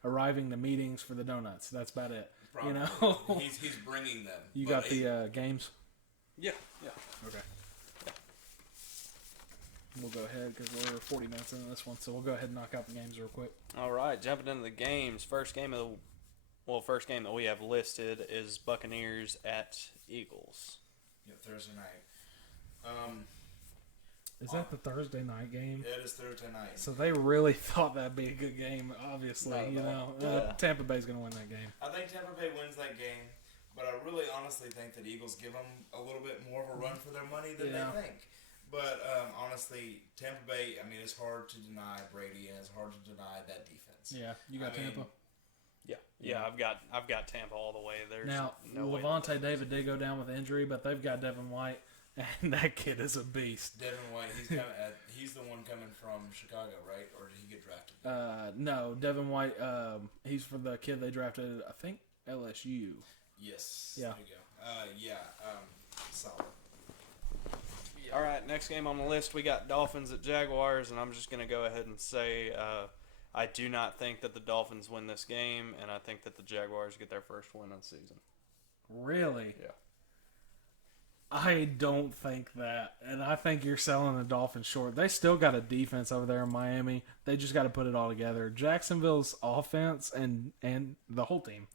arriving to meetings for the donuts. That's about it. probably, You know, he's bringing them. you But got the games. Yeah. Okay. We'll go ahead because we're 40 minutes into this one, so we'll go ahead and knock out the games real quick. All right, jumping into the games. First game that we have listed is Buccaneers at Eagles. Thursday night. Is that the Thursday night game? Yeah, it is Thursday night. So they really thought that'd be a good game. Obviously, Yeah. Tampa Bay's gonna win that game. I think Tampa Bay wins that game, but I really honestly think that Eagles give them a little bit more of a run for their money than they think. But honestly, Tampa Bay, I mean, it's hard to deny Brady and it's hard to deny that defense. Yeah, you got Tampa. Yeah, I've got Tampa all the way. There's Now, no way. Levante David did go down with injury, but they've got Devin White, and that kid is a beast. Devin White, he's the one coming from Chicago, right? Or did he get drafted? No, Devin White. He's for the kid they drafted. I think LSU. Yes. Yeah. There you go. Solid. All right, next game on the list, we got Dolphins at Jaguars, and I'm just going to go ahead and say I do not think that the Dolphins win this game, and I think that the Jaguars get their first win of the season. Really? Yeah. I don't think that, and I think you're selling the Dolphins short. They still got a defense over there in Miami. They just got to put it all together. Jacksonville's offense and the whole team,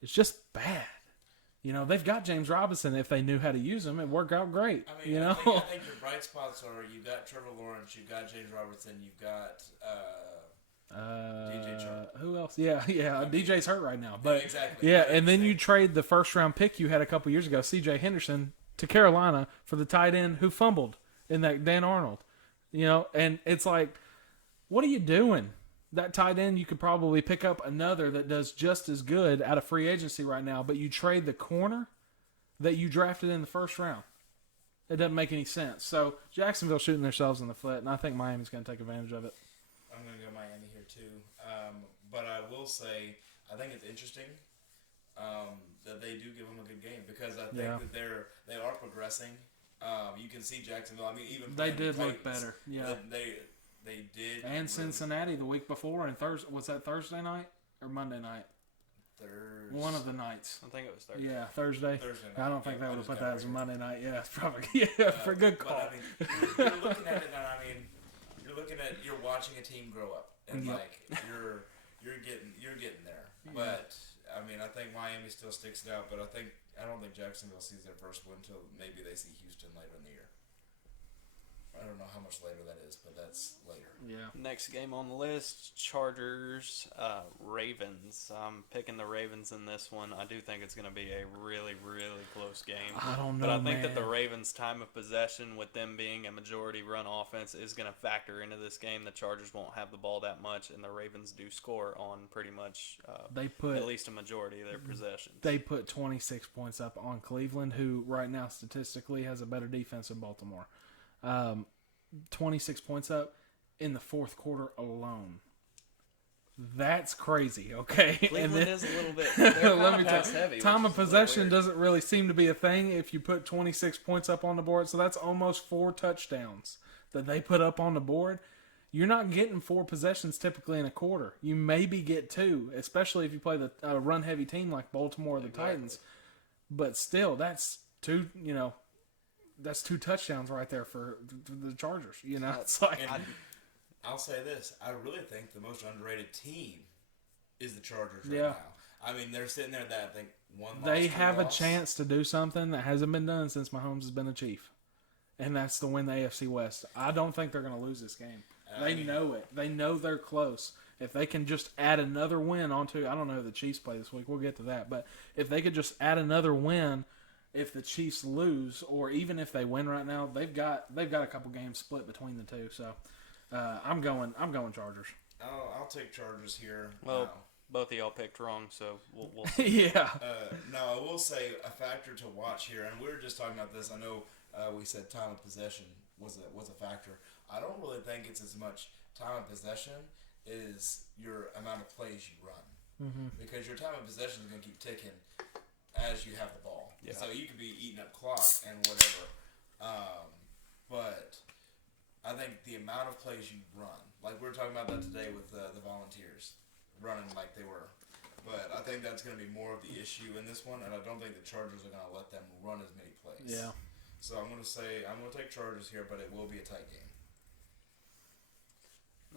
it's just bad. They've got James Robinson. If they knew how to use him, it'd work out great. I mean, I think your bright spots are you've got Trevor Lawrence, you've got James Robertson, you've got DJ Chark. Who else? Yeah. DJ's hurt right now, but exactly. Yeah, and then you trade the first round pick you had a couple years ago, C.J. Henderson, to Carolina for the tight end who fumbled in that Dan Arnold. And it's like, what are you doing? That tight end, you could probably pick up another that does just as good out of free agency right now, but you trade the corner that you drafted in the first round. It doesn't make any sense. So Jacksonville shooting themselves in the foot, and I think Miami's going to take advantage of it. I'm going to go Miami here too. But I will say, I think it's interesting that they do give them a good game because I think that they are progressing. You can see Jacksonville. I mean, even they did the look Titans, better. Yeah, they did. And really. Cincinnati the week before, and was that Thursday night or Monday night? Thursday. One of the nights. I think it was Thursday. Yeah, Thursday. Thursday night. I don't think they would have put that as a Monday night. Yeah, it's probably for But, good call. But, I mean, you're looking at it, and you're watching a team grow up, and you're getting there. But I mean, I think Miami still sticks it out, but I don't think Jacksonville sees their first win until maybe they see Houston later in the year. I don't know how much later that is, but that's later. Yeah. Next game on the list, Chargers, Ravens. I'm picking the Ravens in this one. I do think it's going to be a really, really close game. I don't know, But I think that the Ravens' time of possession, with them being a majority run offense, is going to factor into this game. The Chargers won't have the ball that much, and the Ravens do score on pretty much at least a majority of their possessions. They put 26 points up on Cleveland, who right now statistically has a better defense than Baltimore. 26 points up in the fourth quarter alone. That's crazy, okay? Cleveland is a little bit. Let me pass heavy. Time of possession doesn't really seem to be a thing if you put 26 points up on the board. So that's almost 4 touchdowns that they put up on the board. You're not getting 4 possessions typically in a quarter. You maybe get 2, especially if you play the run-heavy team like Baltimore or the Titans. But still, that's 2. That's 2 touchdowns right there for the Chargers. It's like. And I'll say this: I really think the most underrated team is the Chargers right now. I mean, they're sitting there that I think one. They have a chance to do something that hasn't been done since Mahomes has been a Chief, and that's to win the AFC West. I don't think they're going to lose this game. They know it. They know they're close. If they can just add another win onto, I don't know who the Chiefs play this week. We'll get to that, but if they could just add another win. If the Chiefs lose, or even if they win right now, they've got a couple games split between the two. So I'm going Chargers. I'll take Chargers here. Well, both of y'all picked wrong, so we'll Yeah. No, I will say a factor to watch here, and we were just talking about this. I know we said time of possession was a factor. I don't really think it's as much time of possession as your amount of plays you run, because your time of possession is going to keep ticking as you have the ball. Yeah. So you could be eating up clock and whatever. But I think the amount of plays you run, like we were talking about that today with the Volunteers, running like they were. But I think that's going to be more of the issue in this one, and I don't think the Chargers are going to let them run as many plays. Yeah. So I'm going to take Chargers here, but it will be a tight game.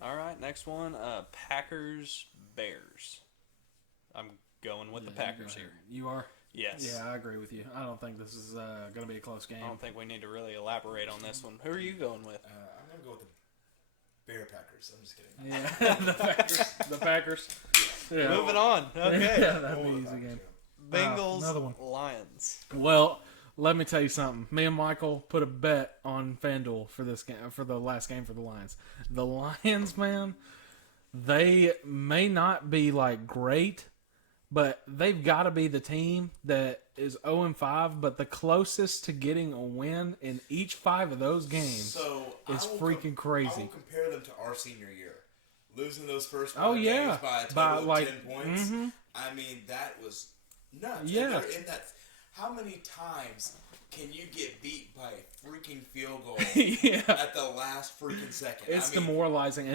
All right, next one, Packers, Bears. I'm going with the Packers here. You are? Yes. Yeah, I agree with you. I don't think this is going to be a close game. I don't think we need to really elaborate on this one. Who are you going with? I'm going to go with the Bear Packers. I'm just kidding. Yeah, the Packers. The Packers. Yeah. Moving on. Okay. Yeah, that'd Roll be the an easy Packers, game. yeah. Bengals, another one. Lions. Well, let me tell you something. Me and Michael put a bet on FanDuel for this game, for the last game for the Lions. The Lions, man, they may not be like great, but they've got to be the team that is 0-5, but the closest to getting a win in each 5 of those games So is I will freaking I crazy. will compare them to our senior year. Losing those first Oh, 4 yeah. games by a total By, of like, 10 points. mhm. I mean, that was nuts. And Yeah. they're in that. How many times can you get beat by a freaking field goal Yeah. at the last freaking second? It's I mean, demoralizing.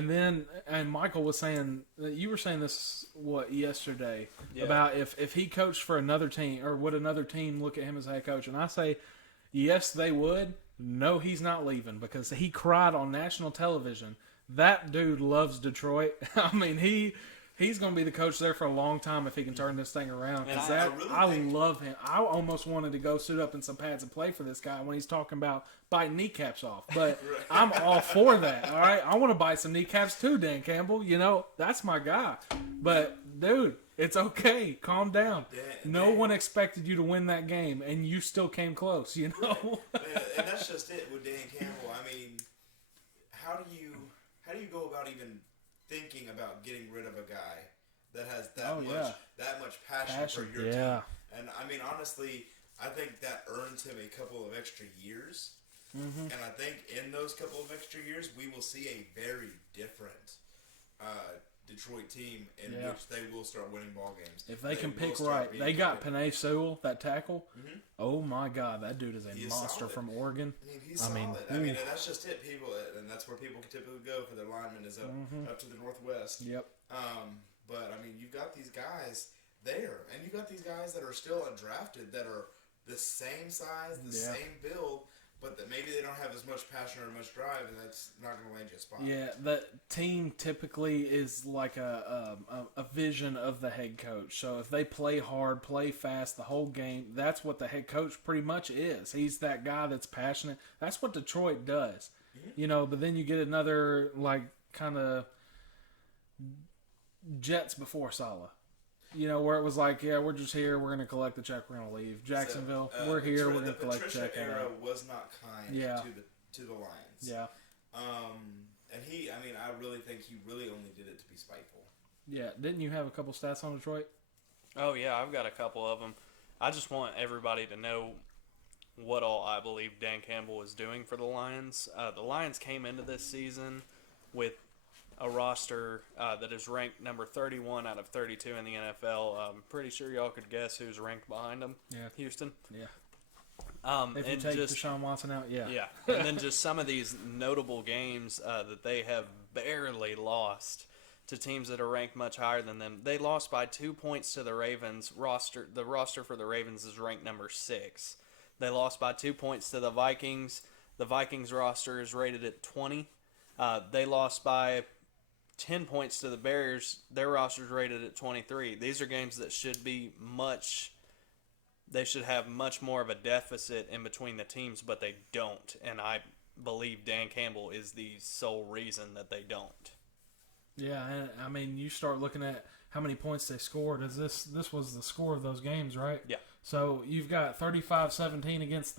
And Michael was saying, you were saying this, yesterday, Yeah. about if he coached for another team, or would another team look at him as head coach? And I say, yes, they would. No, he's not leaving, because he cried on national television. That dude loves Detroit. I mean, he's going to be the coach there for a long time if he can turn this thing around. And Because I I really think- love him. I almost wanted to go suit up in some pads and play for this guy when he's talking about biting kneecaps off. But I'm all for that, all right? I want to bite some kneecaps too, Dan Campbell. You know, that's my guy. But, dude, it's okay. Calm down. No one expected you to win that game, and you still came close, you know? and that's just it with Dan Campbell. I mean, how do you go about even thinking about getting rid of a guy that has that much passion for your yeah. team? And I mean, honestly, I think that earns him a couple of extra years. Mm-hmm. And I think in those couple of extra years, we will see a very different Detroit team in Yeah. which they will start winning ball games. If they can will pick start right. being They got competitive. Panay Sewell, that tackle. Mhm. Oh, my God. That dude is a He is monster solid. from Oregon. I mean, he's I mean, solid. I mean, oof. and that's just it. People, and that's where people typically go for their linemen is up to the northwest. Yep. But I mean, you've got these guys there, and you've got these guys that are still undrafted that are the same size, the Yeah. same build, but that maybe they don't have as much passion or much drive, and that's not going to land you a spot. Yeah, the team typically is like a vision of the head coach. So if they play hard, play fast the whole game, that's what the head coach pretty much is. He's that guy that's passionate. That's what Detroit does. You know, but then you get another, like, kind of Jets before Saleh. You know, where it was like, yeah, we're just here, we're going to collect the check, we're going to leave. Jacksonville, So, we're here, Patri- we're going to collect the Patricia check. era was not kind Yeah. to the Lions. Yeah. And I really think he really only did it to be spiteful. Yeah. Didn't you have a couple stats on Detroit? Oh, yeah, I've got a couple of them. I just want everybody to know what all I believe Dan Campbell is doing for the Lions. The Lions came into this season with a roster that is ranked number 31 out of 32 in the NFL. I'm pretty sure y'all could guess who's ranked behind them. Yeah. Houston. Yeah. If And you take just Deshaun Watson out, yeah. yeah, and then just some of these notable games that they have barely lost to teams that are ranked much higher than them. They lost by 2 points to the Ravens. The roster for the Ravens is ranked number 6. They lost by 2 points to the Vikings. The Vikings roster is rated at 20. They lost by 10 points to the Bears. Their roster is rated at 23. These are games that should be much. They should have much more of a deficit in between the teams, but they don't. And I believe Dan Campbell is the sole reason that they don't. Yeah, and I mean, you start looking at how many points they scored. This was the score of those games, right? Yeah. So you've got 35-17 against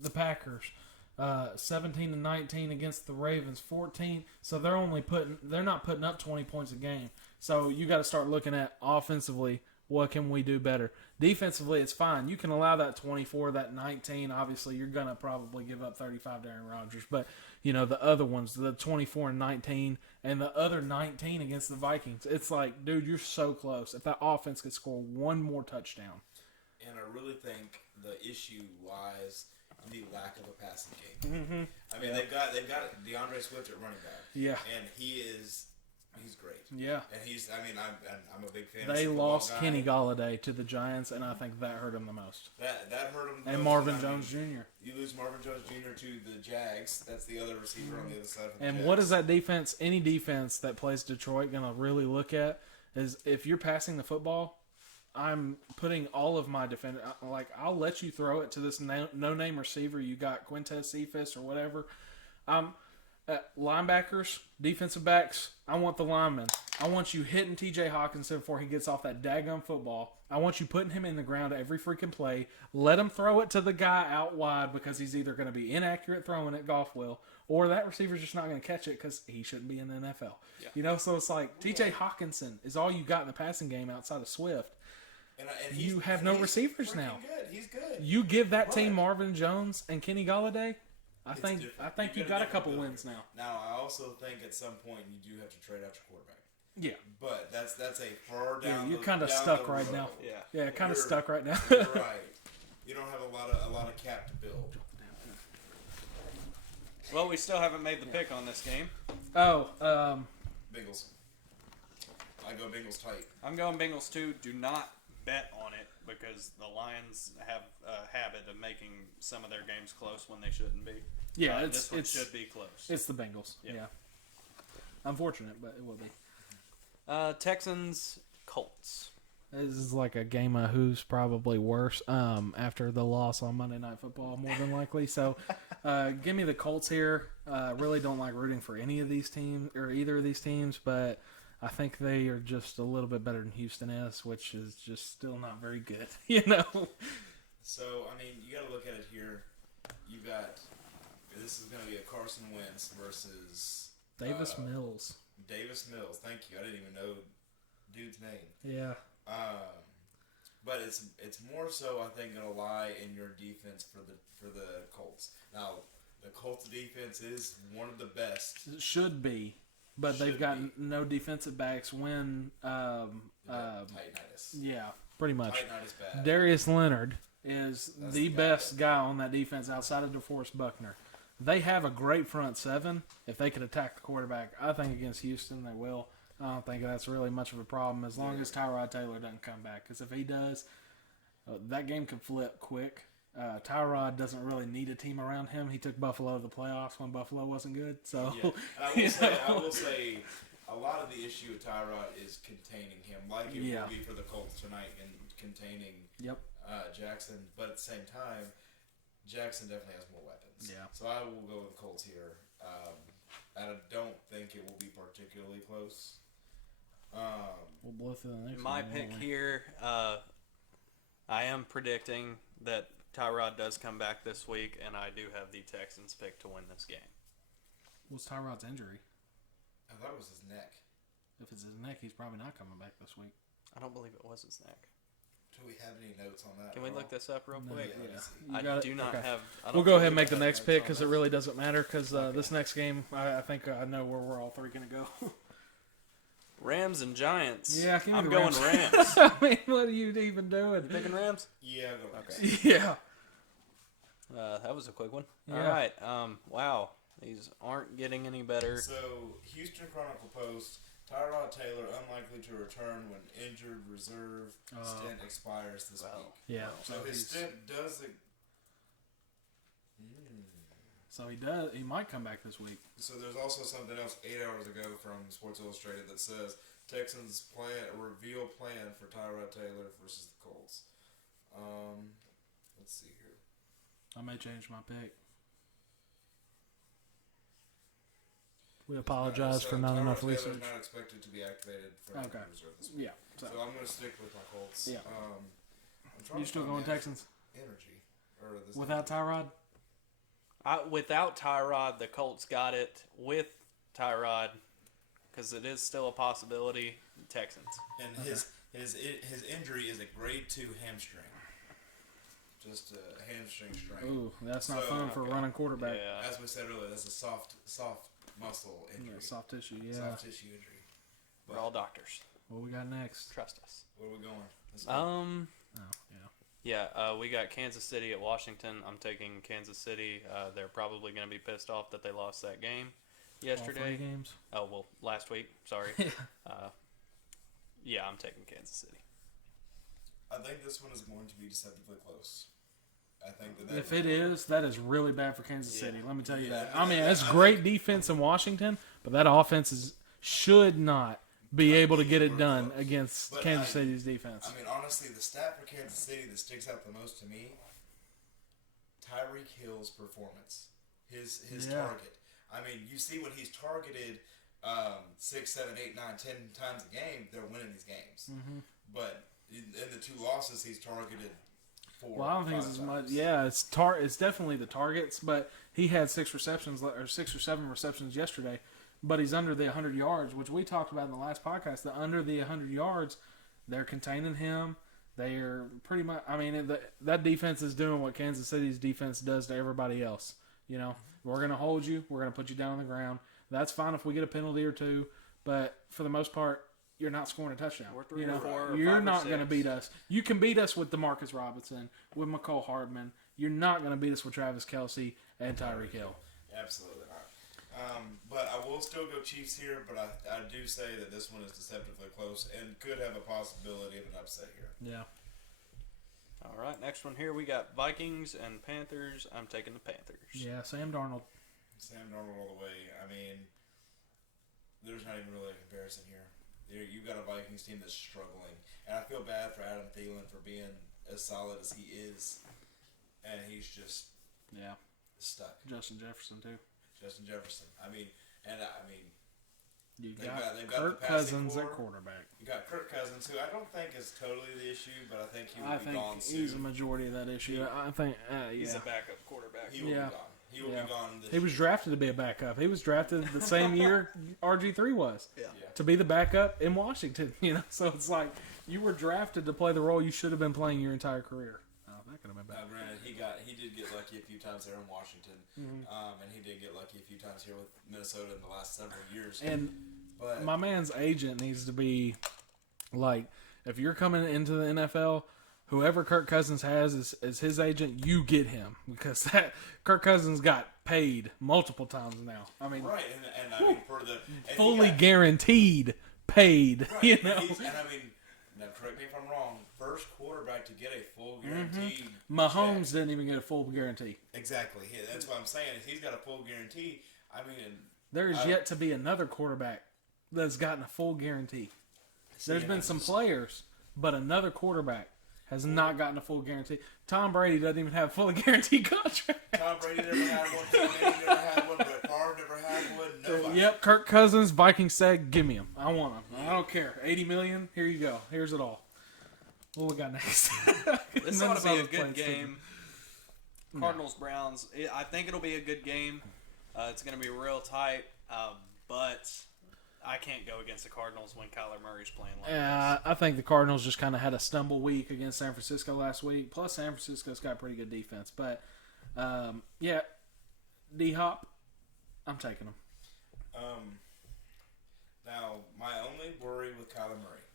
the Packers, 17-19 against the Ravens, 14. So they're not putting up 20 points a game. So you got to start looking at offensively. What can we do better? Defensively, it's fine. You can allow that 24, that 19. Obviously, you're going to probably give up 35 to Aaron Rodgers. But, you know, the other ones, the 24 and 19, and the other 19 against the Vikings. It's like, dude, you're so close. If that offense could score one more touchdown. And I really think the issue lies in the lack of a passing game. Mm-hmm. I mean, they've got DeAndre Swift at running back. Yeah. And he's great. Yeah. And I'm a big fan. They of the lost ball guy. Kenny Galladay to the Giants, and I think that hurt him the most. That hurt him. the And most, Marvin I mean, Jones Jr. You lose Marvin Jones Jr. to the Jags. That's the other receiver on the other side of the And Jags. what is that defense, any defense that plays Detroit, going to really look at is if you're passing the football, I'm putting all of my defender. Like, I'll let you throw it to this no-name receiver. You got Quintez Cephas or whatever. Linebackers, defensive backs, I want the linemen. I want you hitting TJ Hawkinson before he gets off that daggum football. I want you putting him in the ground every freaking play. Let him throw it to the guy out wide because he's either going to be inaccurate throwing it, golf will, or that receiver's just not going to catch it because he shouldn't be in the NFL. Yeah. You know, so it's like TJ Hawkinson is all you got in the passing game outside of Swift. And you have no receivers now. Good. He's good. You give that team Marvin Jones and Kenny Galladay, I think you got a couple wins now. Now, I also think at some point you do have to trade out your quarterback. Yeah, but that's a far down. Yeah, you're kind of stuck right now. Yeah, kind of stuck right now. You're right. You don't have a lot of cap to build. Well, we still haven't made the pick on this game. Oh, Bengals. I go Bengals tight. I'm going Bengals too. Do not bet on it because the Lions have a habit of making some of their games close when they shouldn't be. Yeah, this one should be close. It's the Bengals. Yeah. Unfortunate, but it will be. Texans, Colts. This is like a game of who's probably worse after the loss on Monday Night Football, more than likely. So give me the Colts here. Really don't like rooting for any of these teams or either of these teams, but I think they are just a little bit better than Houston is, which is just still not very good, you know? So, I mean, you got to look at it here. You got, this is going to be a Carson Wentz versus Davis Mills. Davis Mills, thank you. I didn't even know dude's name. Yeah. But it's more so, I think, going to lie in your defense for the Colts. Now, the Colts defense is one of the best. It should be, but they've got no defensive backs when Titanitis. Yeah, pretty much. Titanitis bad. Darius Leonard is the best guy on that defense outside of DeForest Buckner. They have a great front seven. If they could attack the quarterback, I think against Houston they will. I don't think that's really much of a problem as long as Tyrod Taylor doesn't come back. Because if he does, that game can flip quick. Tyrod doesn't really need a team around him. He took Buffalo to the playoffs when Buffalo wasn't good. So I will say a lot of the issue with Tyrod is containing him, like it will be for the Colts tonight, and containing Jackson. But at the same time, Jackson definitely has more weapons. Yeah. So I will go with the Colts here. I don't think it will be particularly close. We'll blow through the next My one, pick here, I am predicting that Tyrod does come back this week, and I do have the Texans pick to win this game. What's Tyrod's injury? I thought it was his neck. If it's his neck, he's probably not coming back this week. I don't believe it was his neck. Do we have any notes on that? Can we look this up real quick? Yeah. I do not have. We'll go ahead and make the next pick because it really doesn't matter because this next game, I think I know where we're all three going to go. Rams and Giants. Yeah, I'm going Rams. I mean, what are you even doing? You picking Rams? Yeah, I'll go Rams. Okay. Yeah. That was a quick one. Yeah. All right. Wow. These aren't getting any better. So, Houston Chronicle Post, Tyrod Taylor unlikely to return when injured reserve stint expires this week. Yeah. So his stint does... So he does. He might come back this week. So there's also something else 8 hours ago from Sports Illustrated that says Texans reveal plan for Tyrod Taylor versus the Colts. Let's see here. I may change my pick. We apologize for not enough research. Taylor's not expected to be activated for reserve this week. Yeah. So I'm going to stick with my Colts. Yeah. I'm trying you still going Texans? Energy. Without Tyrod? Without Tyrod, the Colts got it. With Tyrod, because it is still a possibility, Texans. And his injury is a grade 2 hamstring. Just a hamstring strain. Ooh, that's not fun for a running quarterback. Yeah. As we said earlier, that's a soft muscle injury. Yeah, soft tissue, yeah. Soft tissue injury. We're all doctors. What we got next? Trust us. Where are we going? Yeah, we got Kansas City at Washington. I'm taking Kansas City. They're probably going to be pissed off that they lost that game yesterday. All 3 games? Oh, well, last week. Sorry. Yeah, I'm taking Kansas City. I think this one is going to be deceptively close. I think that if it is, that is really bad for Kansas City. Let me tell you that. I mean, I it's great defense in Washington, but that offense should not be able to be get able it to done close. against But Kansas City's defense. I mean, honestly, the stat for Kansas City that sticks out the most to me, Tyreek Hill's performance, his target. I mean, you see when he's targeted 6, 7, 8, 9, 10 times a game, they're winning these games. Mm-hmm. But in the 2 losses, he's targeted 4. Well, I don't think it's 5 as much. times. Yeah, it's definitely the targets, but he had 6 receptions or 6 or 7 receptions yesterday. But he's under the 100 yards, which we talked about in the last podcast. That under the 100 yards, they're containing him. They're pretty much. I mean, that defense is doing what Kansas City's defense does to everybody else. You know, we're going to hold you. We're going to put you down on the ground. That's fine if we get a penalty or 2, but for the most part, you're not scoring a touchdown. Or 3 you or know, 4 or you're 5 or not going to 6. beat us. You can beat us with DeMarcus Robinson, with McCole Hardman. You're not going to beat us with Travis Kelce and Tyreek Hill. Absolutely not. But I will still go Chiefs here, but I do say that this one is deceptively close and could have a possibility of an upset here. Yeah. All right, next one here we got Vikings and Panthers. I'm taking the Panthers. Yeah, Sam Darnold. Sam Darnold all the way. I mean, there's not even really a comparison here. You've got a Vikings team that's struggling, and I feel bad for Adam Thielen for being as solid as he is, and he's just stuck. Justin Jefferson, too. Justin Jefferson. You They've got the Kirk passing Cousins core. at quarterback. You got Kirk Cousins, who I don't think is totally the issue, but I think he will I be think gone soon. he's a majority of that issue. I think, He's a backup quarterback. He will be Yeah. gone. He will Yeah. be gone this He was year. drafted to be a backup. He was drafted the same year RG3 was. Yeah. Yeah. To be the backup in Washington, you know? So it's like you were drafted to play the role you should have been playing your entire career. Oh, that could have been Now, bad. granted, he did get lucky a few times there in Washington, and he did get lucky a few times here with Minnesota in the last several years. And But my man's agent needs to be like, if you're coming into the NFL, whoever Kirk Cousins has as his agent, you get him, because that Kirk Cousins got paid multiple times now. I mean, right, and I mean for the and he fully got- guaranteed paid. right, You and know, he's- and I mean, now correct me if I'm wrong. First quarterback to get a full guarantee. Mahomes check. didn't even get a full guarantee. Exactly. That's what I'm saying. If he's got a full guarantee, I mean, There is I- yet to be another quarterback that's gotten a full guarantee. There's and been I some just- players, but another quarterback has not gotten a full guarantee. Tom Brady doesn't even have a fully guaranteed contract. Tom Brady never had one. Peyton Manning never had one. Brett Favre never had one. Nobody. Yep, Kirk Cousins, Vikings said, give me him. I want him. I don't care. $80 million, here you go. Here's it all. What we got next? This ought to be a Minnesota's good playing game. Cardinals Browns. I think it'll be a good game. It's going to be real tight, but I can't go against the Cardinals when Kyler Murray's playing like Yeah, I think the Cardinals just kind of had a stumble week against San Francisco last week. Plus, San Francisco's got pretty good defense. But, yeah, D-Hop, I'm taking him. Now, my only worry with Kyler Murray,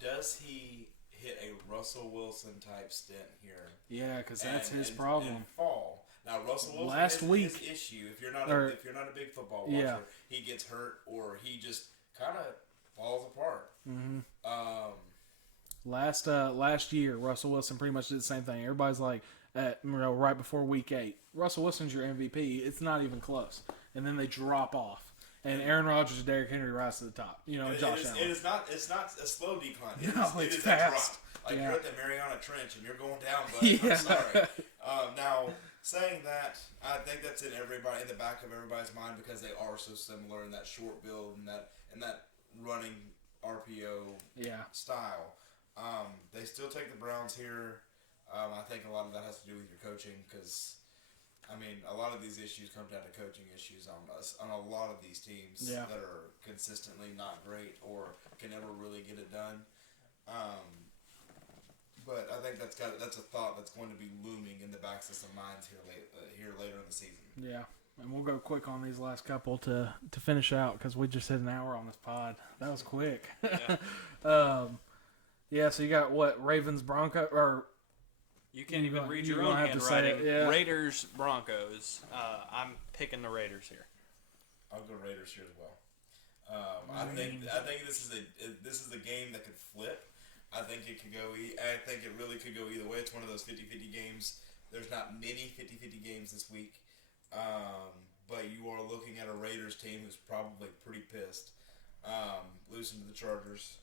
does he hit a Russell Wilson type stint here? Yeah, because that's his and problem. fall. Now, Russell Wilson Last his week- issue. If you're not or- a big football watcher, Yeah. he gets hurt or he just kind of falls apart. Mm-hmm. Um, Last year, Russell Wilson pretty much did the same thing. Everybody's like, right before week 8, Russell Wilson's your MVP. It's not even close. And then they drop off. And Aaron Rodgers and Derrick Henry rise to the top. You know, Josh Allen. It's not a slow decline. No, It it's is fast. a drop. Like Yeah. you're at the Mariana Trench and you're going down, but Yeah. I'm sorry. Now, saying that, I think that's in the back of everybody's mind because they are so similar in that short build and that running RPO Yeah. style. They still take the Browns here. I think a lot of that has to do with your coaching because, I mean, a lot of these issues come down to coaching issues on a lot of these teams Yeah. that are consistently not great or can never really get it done. But I think that's a thought that's going to be looming in the backs of some minds here later in the season. Yeah. And we'll go quick on these last couple to finish out because we just hit an hour on this pod. That was quick. Yeah. Yeah, so you got what? Ravens, Bronco, or You can't You even don't- read you your don't own have to say handwriting. it, yeah. Raiders, Broncos. I'm picking the Raiders here. I'll go Raiders here as well. I think this is a game that could flip. I think it could go. I think it really could go either way. It's one of those 50-50 games. There's not many 50-50 games this week, but you are looking at a Raiders team who's probably pretty pissed. Losing to the Chargers.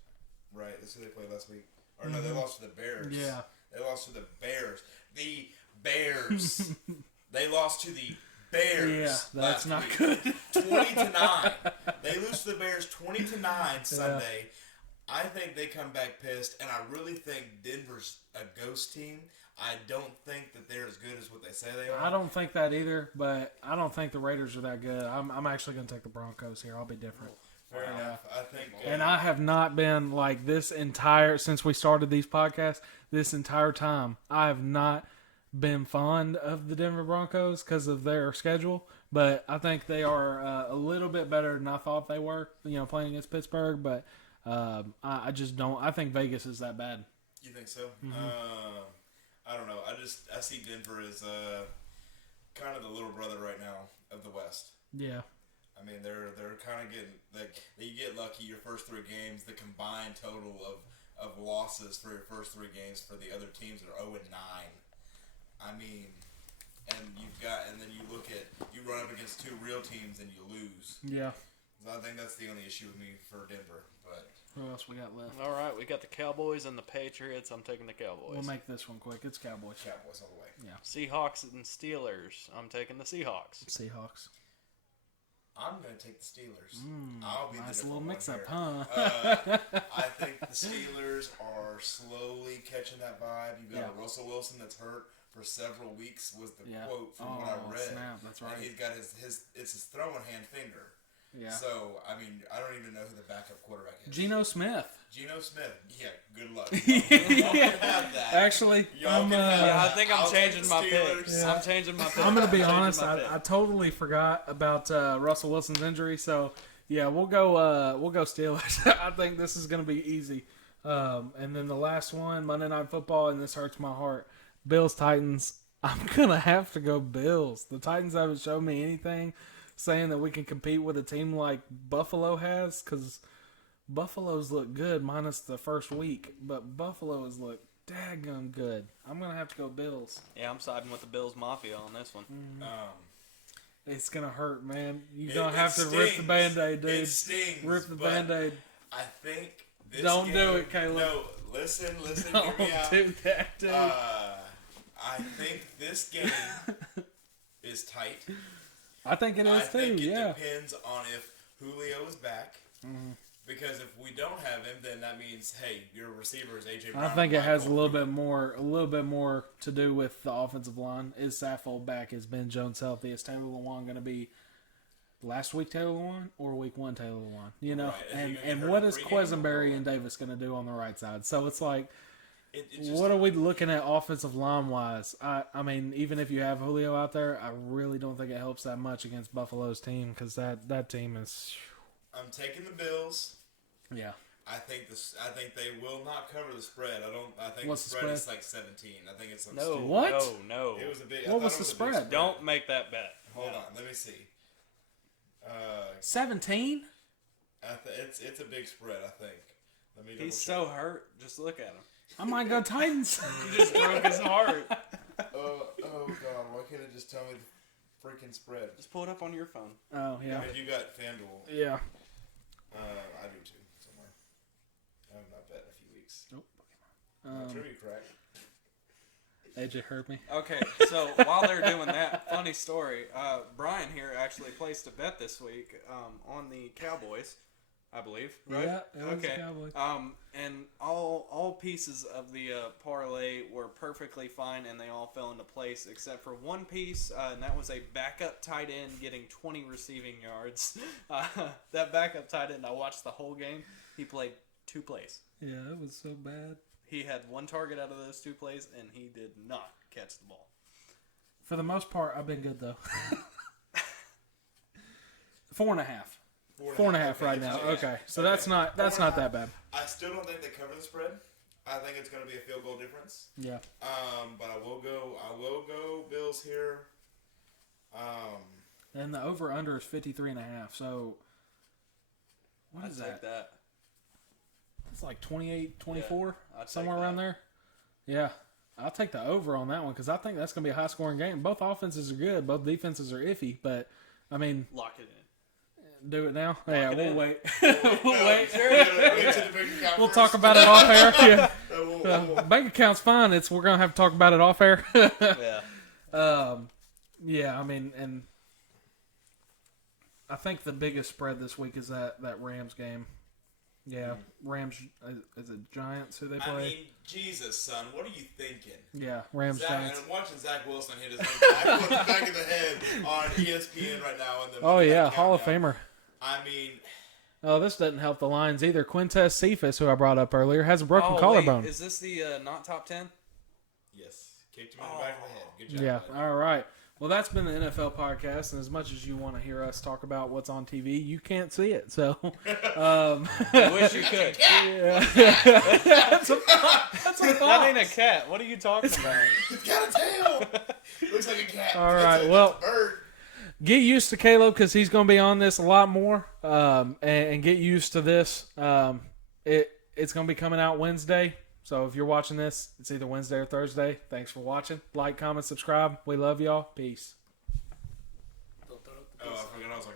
Right, that's who they played last week. Or no, they lost to the Bears. Yeah. They lost to the Bears. The Bears. They lost to the Bears. Yeah, that's not week. good. 20-9. They lose to the Bears 20-9 Sunday. I think they come back pissed, and I really think Denver's a ghost team. I don't think that they're as good as what they say they are. I don't think that either, but I don't think the Raiders are that good. I'm actually going to take the Broncos here. I'll be different. Fair enough. I think. And I have not been like this since we started these podcasts, this entire time, I have not been fond of the Denver Broncos because of their schedule. But I think they are a little bit better than I thought they were, playing against Pittsburgh. But I just don't. I think Vegas is that bad. You think so? I don't know. I see Denver as kind of the little brother right now of the West. Yeah. I mean, they're kind of getting you get lucky your first 3 games. The combined total of losses for your first 3 games for the other teams are 0-9. I mean, and then you run up against 2 real teams and you lose. Yeah. So I think that's the only issue with me for Denver. But What else we got left? All right, we got the Cowboys and the Patriots. I'm taking the Cowboys. We'll make this one quick. It's Cowboys. Cowboys all the way. Yeah. Seahawks and Steelers. I'm taking the Seahawks. Seahawks. I'm going to take the Steelers. I'll be Nice the little different mix-up, one huh? here. I think the Steelers are slowly catching that vibe. You got a Russell Wilson that's hurt for several weeks. Was the quote from what I read? Snap, that's right. And he's got his it's his throwing hand finger. Yeah. So I mean, I don't even know who the backup quarterback is. Geno Smith. Geno Smith. Yeah. Good luck. Y'all can have that. Actually, Y'all I'm, can have that. I think I'm I'll take changing the my Steelers. pick. I'm changing my pick. I'm gonna be I'm changing honest. my pick. I totally forgot about Russell Wilson's injury. So yeah, we'll go Steelers. I think this is gonna be easy. And then the last one, Monday Night Football, and this hurts my heart. Bills Titans. I'm gonna have to go Bills. The Titans haven't shown me anything saying that we can compete with a team like Buffalo has, because Buffalo's look good minus the first week, but Buffalo has looked daggum good. I'm gonna have to go Bills. Yeah, I'm siding with the Bills Mafia on this one. It's gonna hurt, man. You're It- gonna it have to rip the stings. Band-Aid, dude. It stings. Rip the but Band-Aid. I think this Don't game, do it, Caleb. No, listen, Don't hear me out. do that, dude. I think this game is tight. I think it is I too. think it Yeah. depends on if Julio is back. Because if we don't have him, then that means, hey, your receiver is AJ Brown. I think it has a Michael. little bit more to do with the offensive line. Is Saffold back? Is Ben Jones healthy? Is Taylor Lewan going to be last week Taylor Lewan or week 1 Taylor Lewan? You know, Right. Is he and gonna get hurt what in is pregame Quisenberry or and Davis going to do on the right side? So it's like, It just, what are we looking at offensive line wise? I mean, even if you have Julio out there, I really don't think it helps that much against Buffalo's team, because that team is, I'm taking the Bills. yeah. I think they will not cover the spread. I think What's the the spread is spread? like 17. I think it's some No, stupid. What? no. It was a big. What I was thought it the a big spread? Don't make that bet. Hold on, let me see. 17? It's a big spread. I think. Let me. He's double so hurt. Just look at him. I might go Titans. He just broke his heart. check. Oh God! Why can't it just tell me the freaking spread? Just pull it up on your phone. Oh, yeah. I mean, you got FanDuel. Yeah. I do too. Somewhere. I have not bet in a few weeks. Nope. My trivia crack. AJ heard me. Okay, so while they're doing that, funny story. Brian here actually placed a bet this week on the Cowboys, I believe. Right? Yeah, it was the okay. Cowboys. And all pieces of the parlay were perfectly fine, and they all fell into place except for one piece, and that was a backup tight end getting 20 receiving yards. That backup tight end, I watched the whole game. He played 2 plays. Yeah, it was so bad. He had 1 target out of those 2 plays, and he did not catch the ball. For the most part, I've been good, though. 4.5. 4.5 right now. Okay, so that's not that bad. I still don't think they cover the spread. I think it's going to be a field goal difference. Yeah. But I will go Bills here. And the over-under is 53.5, so what I'd is take that. It's like 28, 24, I'd take somewhere around that. there. Yeah. I'll take the over on that one, because I think that's going to be a high-scoring game. Both offenses are good. Both defenses are iffy, but, I mean, Lock it in. Do it now? Yeah, it we'll in. wait. No, we'll wait. Wait till the bank account We'll first. talk about it off air. Yeah. We'll- Bank account's fine. We're gonna have to talk about it off air. Yeah. Yeah, I mean, and I think the biggest spread this week is that Rams game. Yeah, Rams. Is it Giants who they play? I mean, Jesus, son, what are you thinking? Yeah, Rams Giants. And watching Zach Wilson hit his own tackle in the back of the head on ESPN right now. In the Oh yeah, countdown. Hall of Famer. I mean, Oh, this doesn't help the Lions either. Quintez Cephas, who I brought up earlier, has a broken Oh, collarbone. wait, is this the not top 10? yes, kicked him in the back of the head. Good job. Yeah. buddy. All right. Well, that's been the NFL podcast, and as much as you want to hear us talk about what's on TV, you can't see it. So, I wish you could. that's a That ain't a cat. What are you talking about? It's got a tail. Looks like a cat. All It's right, a well- bird. Get used to Caleb because he's going to be on this a lot more, and get used to this. It's going to be coming out Wednesday. So if you're watching this, it's either Wednesday or Thursday. Thanks for watching. Like, comment, subscribe. We love y'all. Peace. Oh, I forgot I was on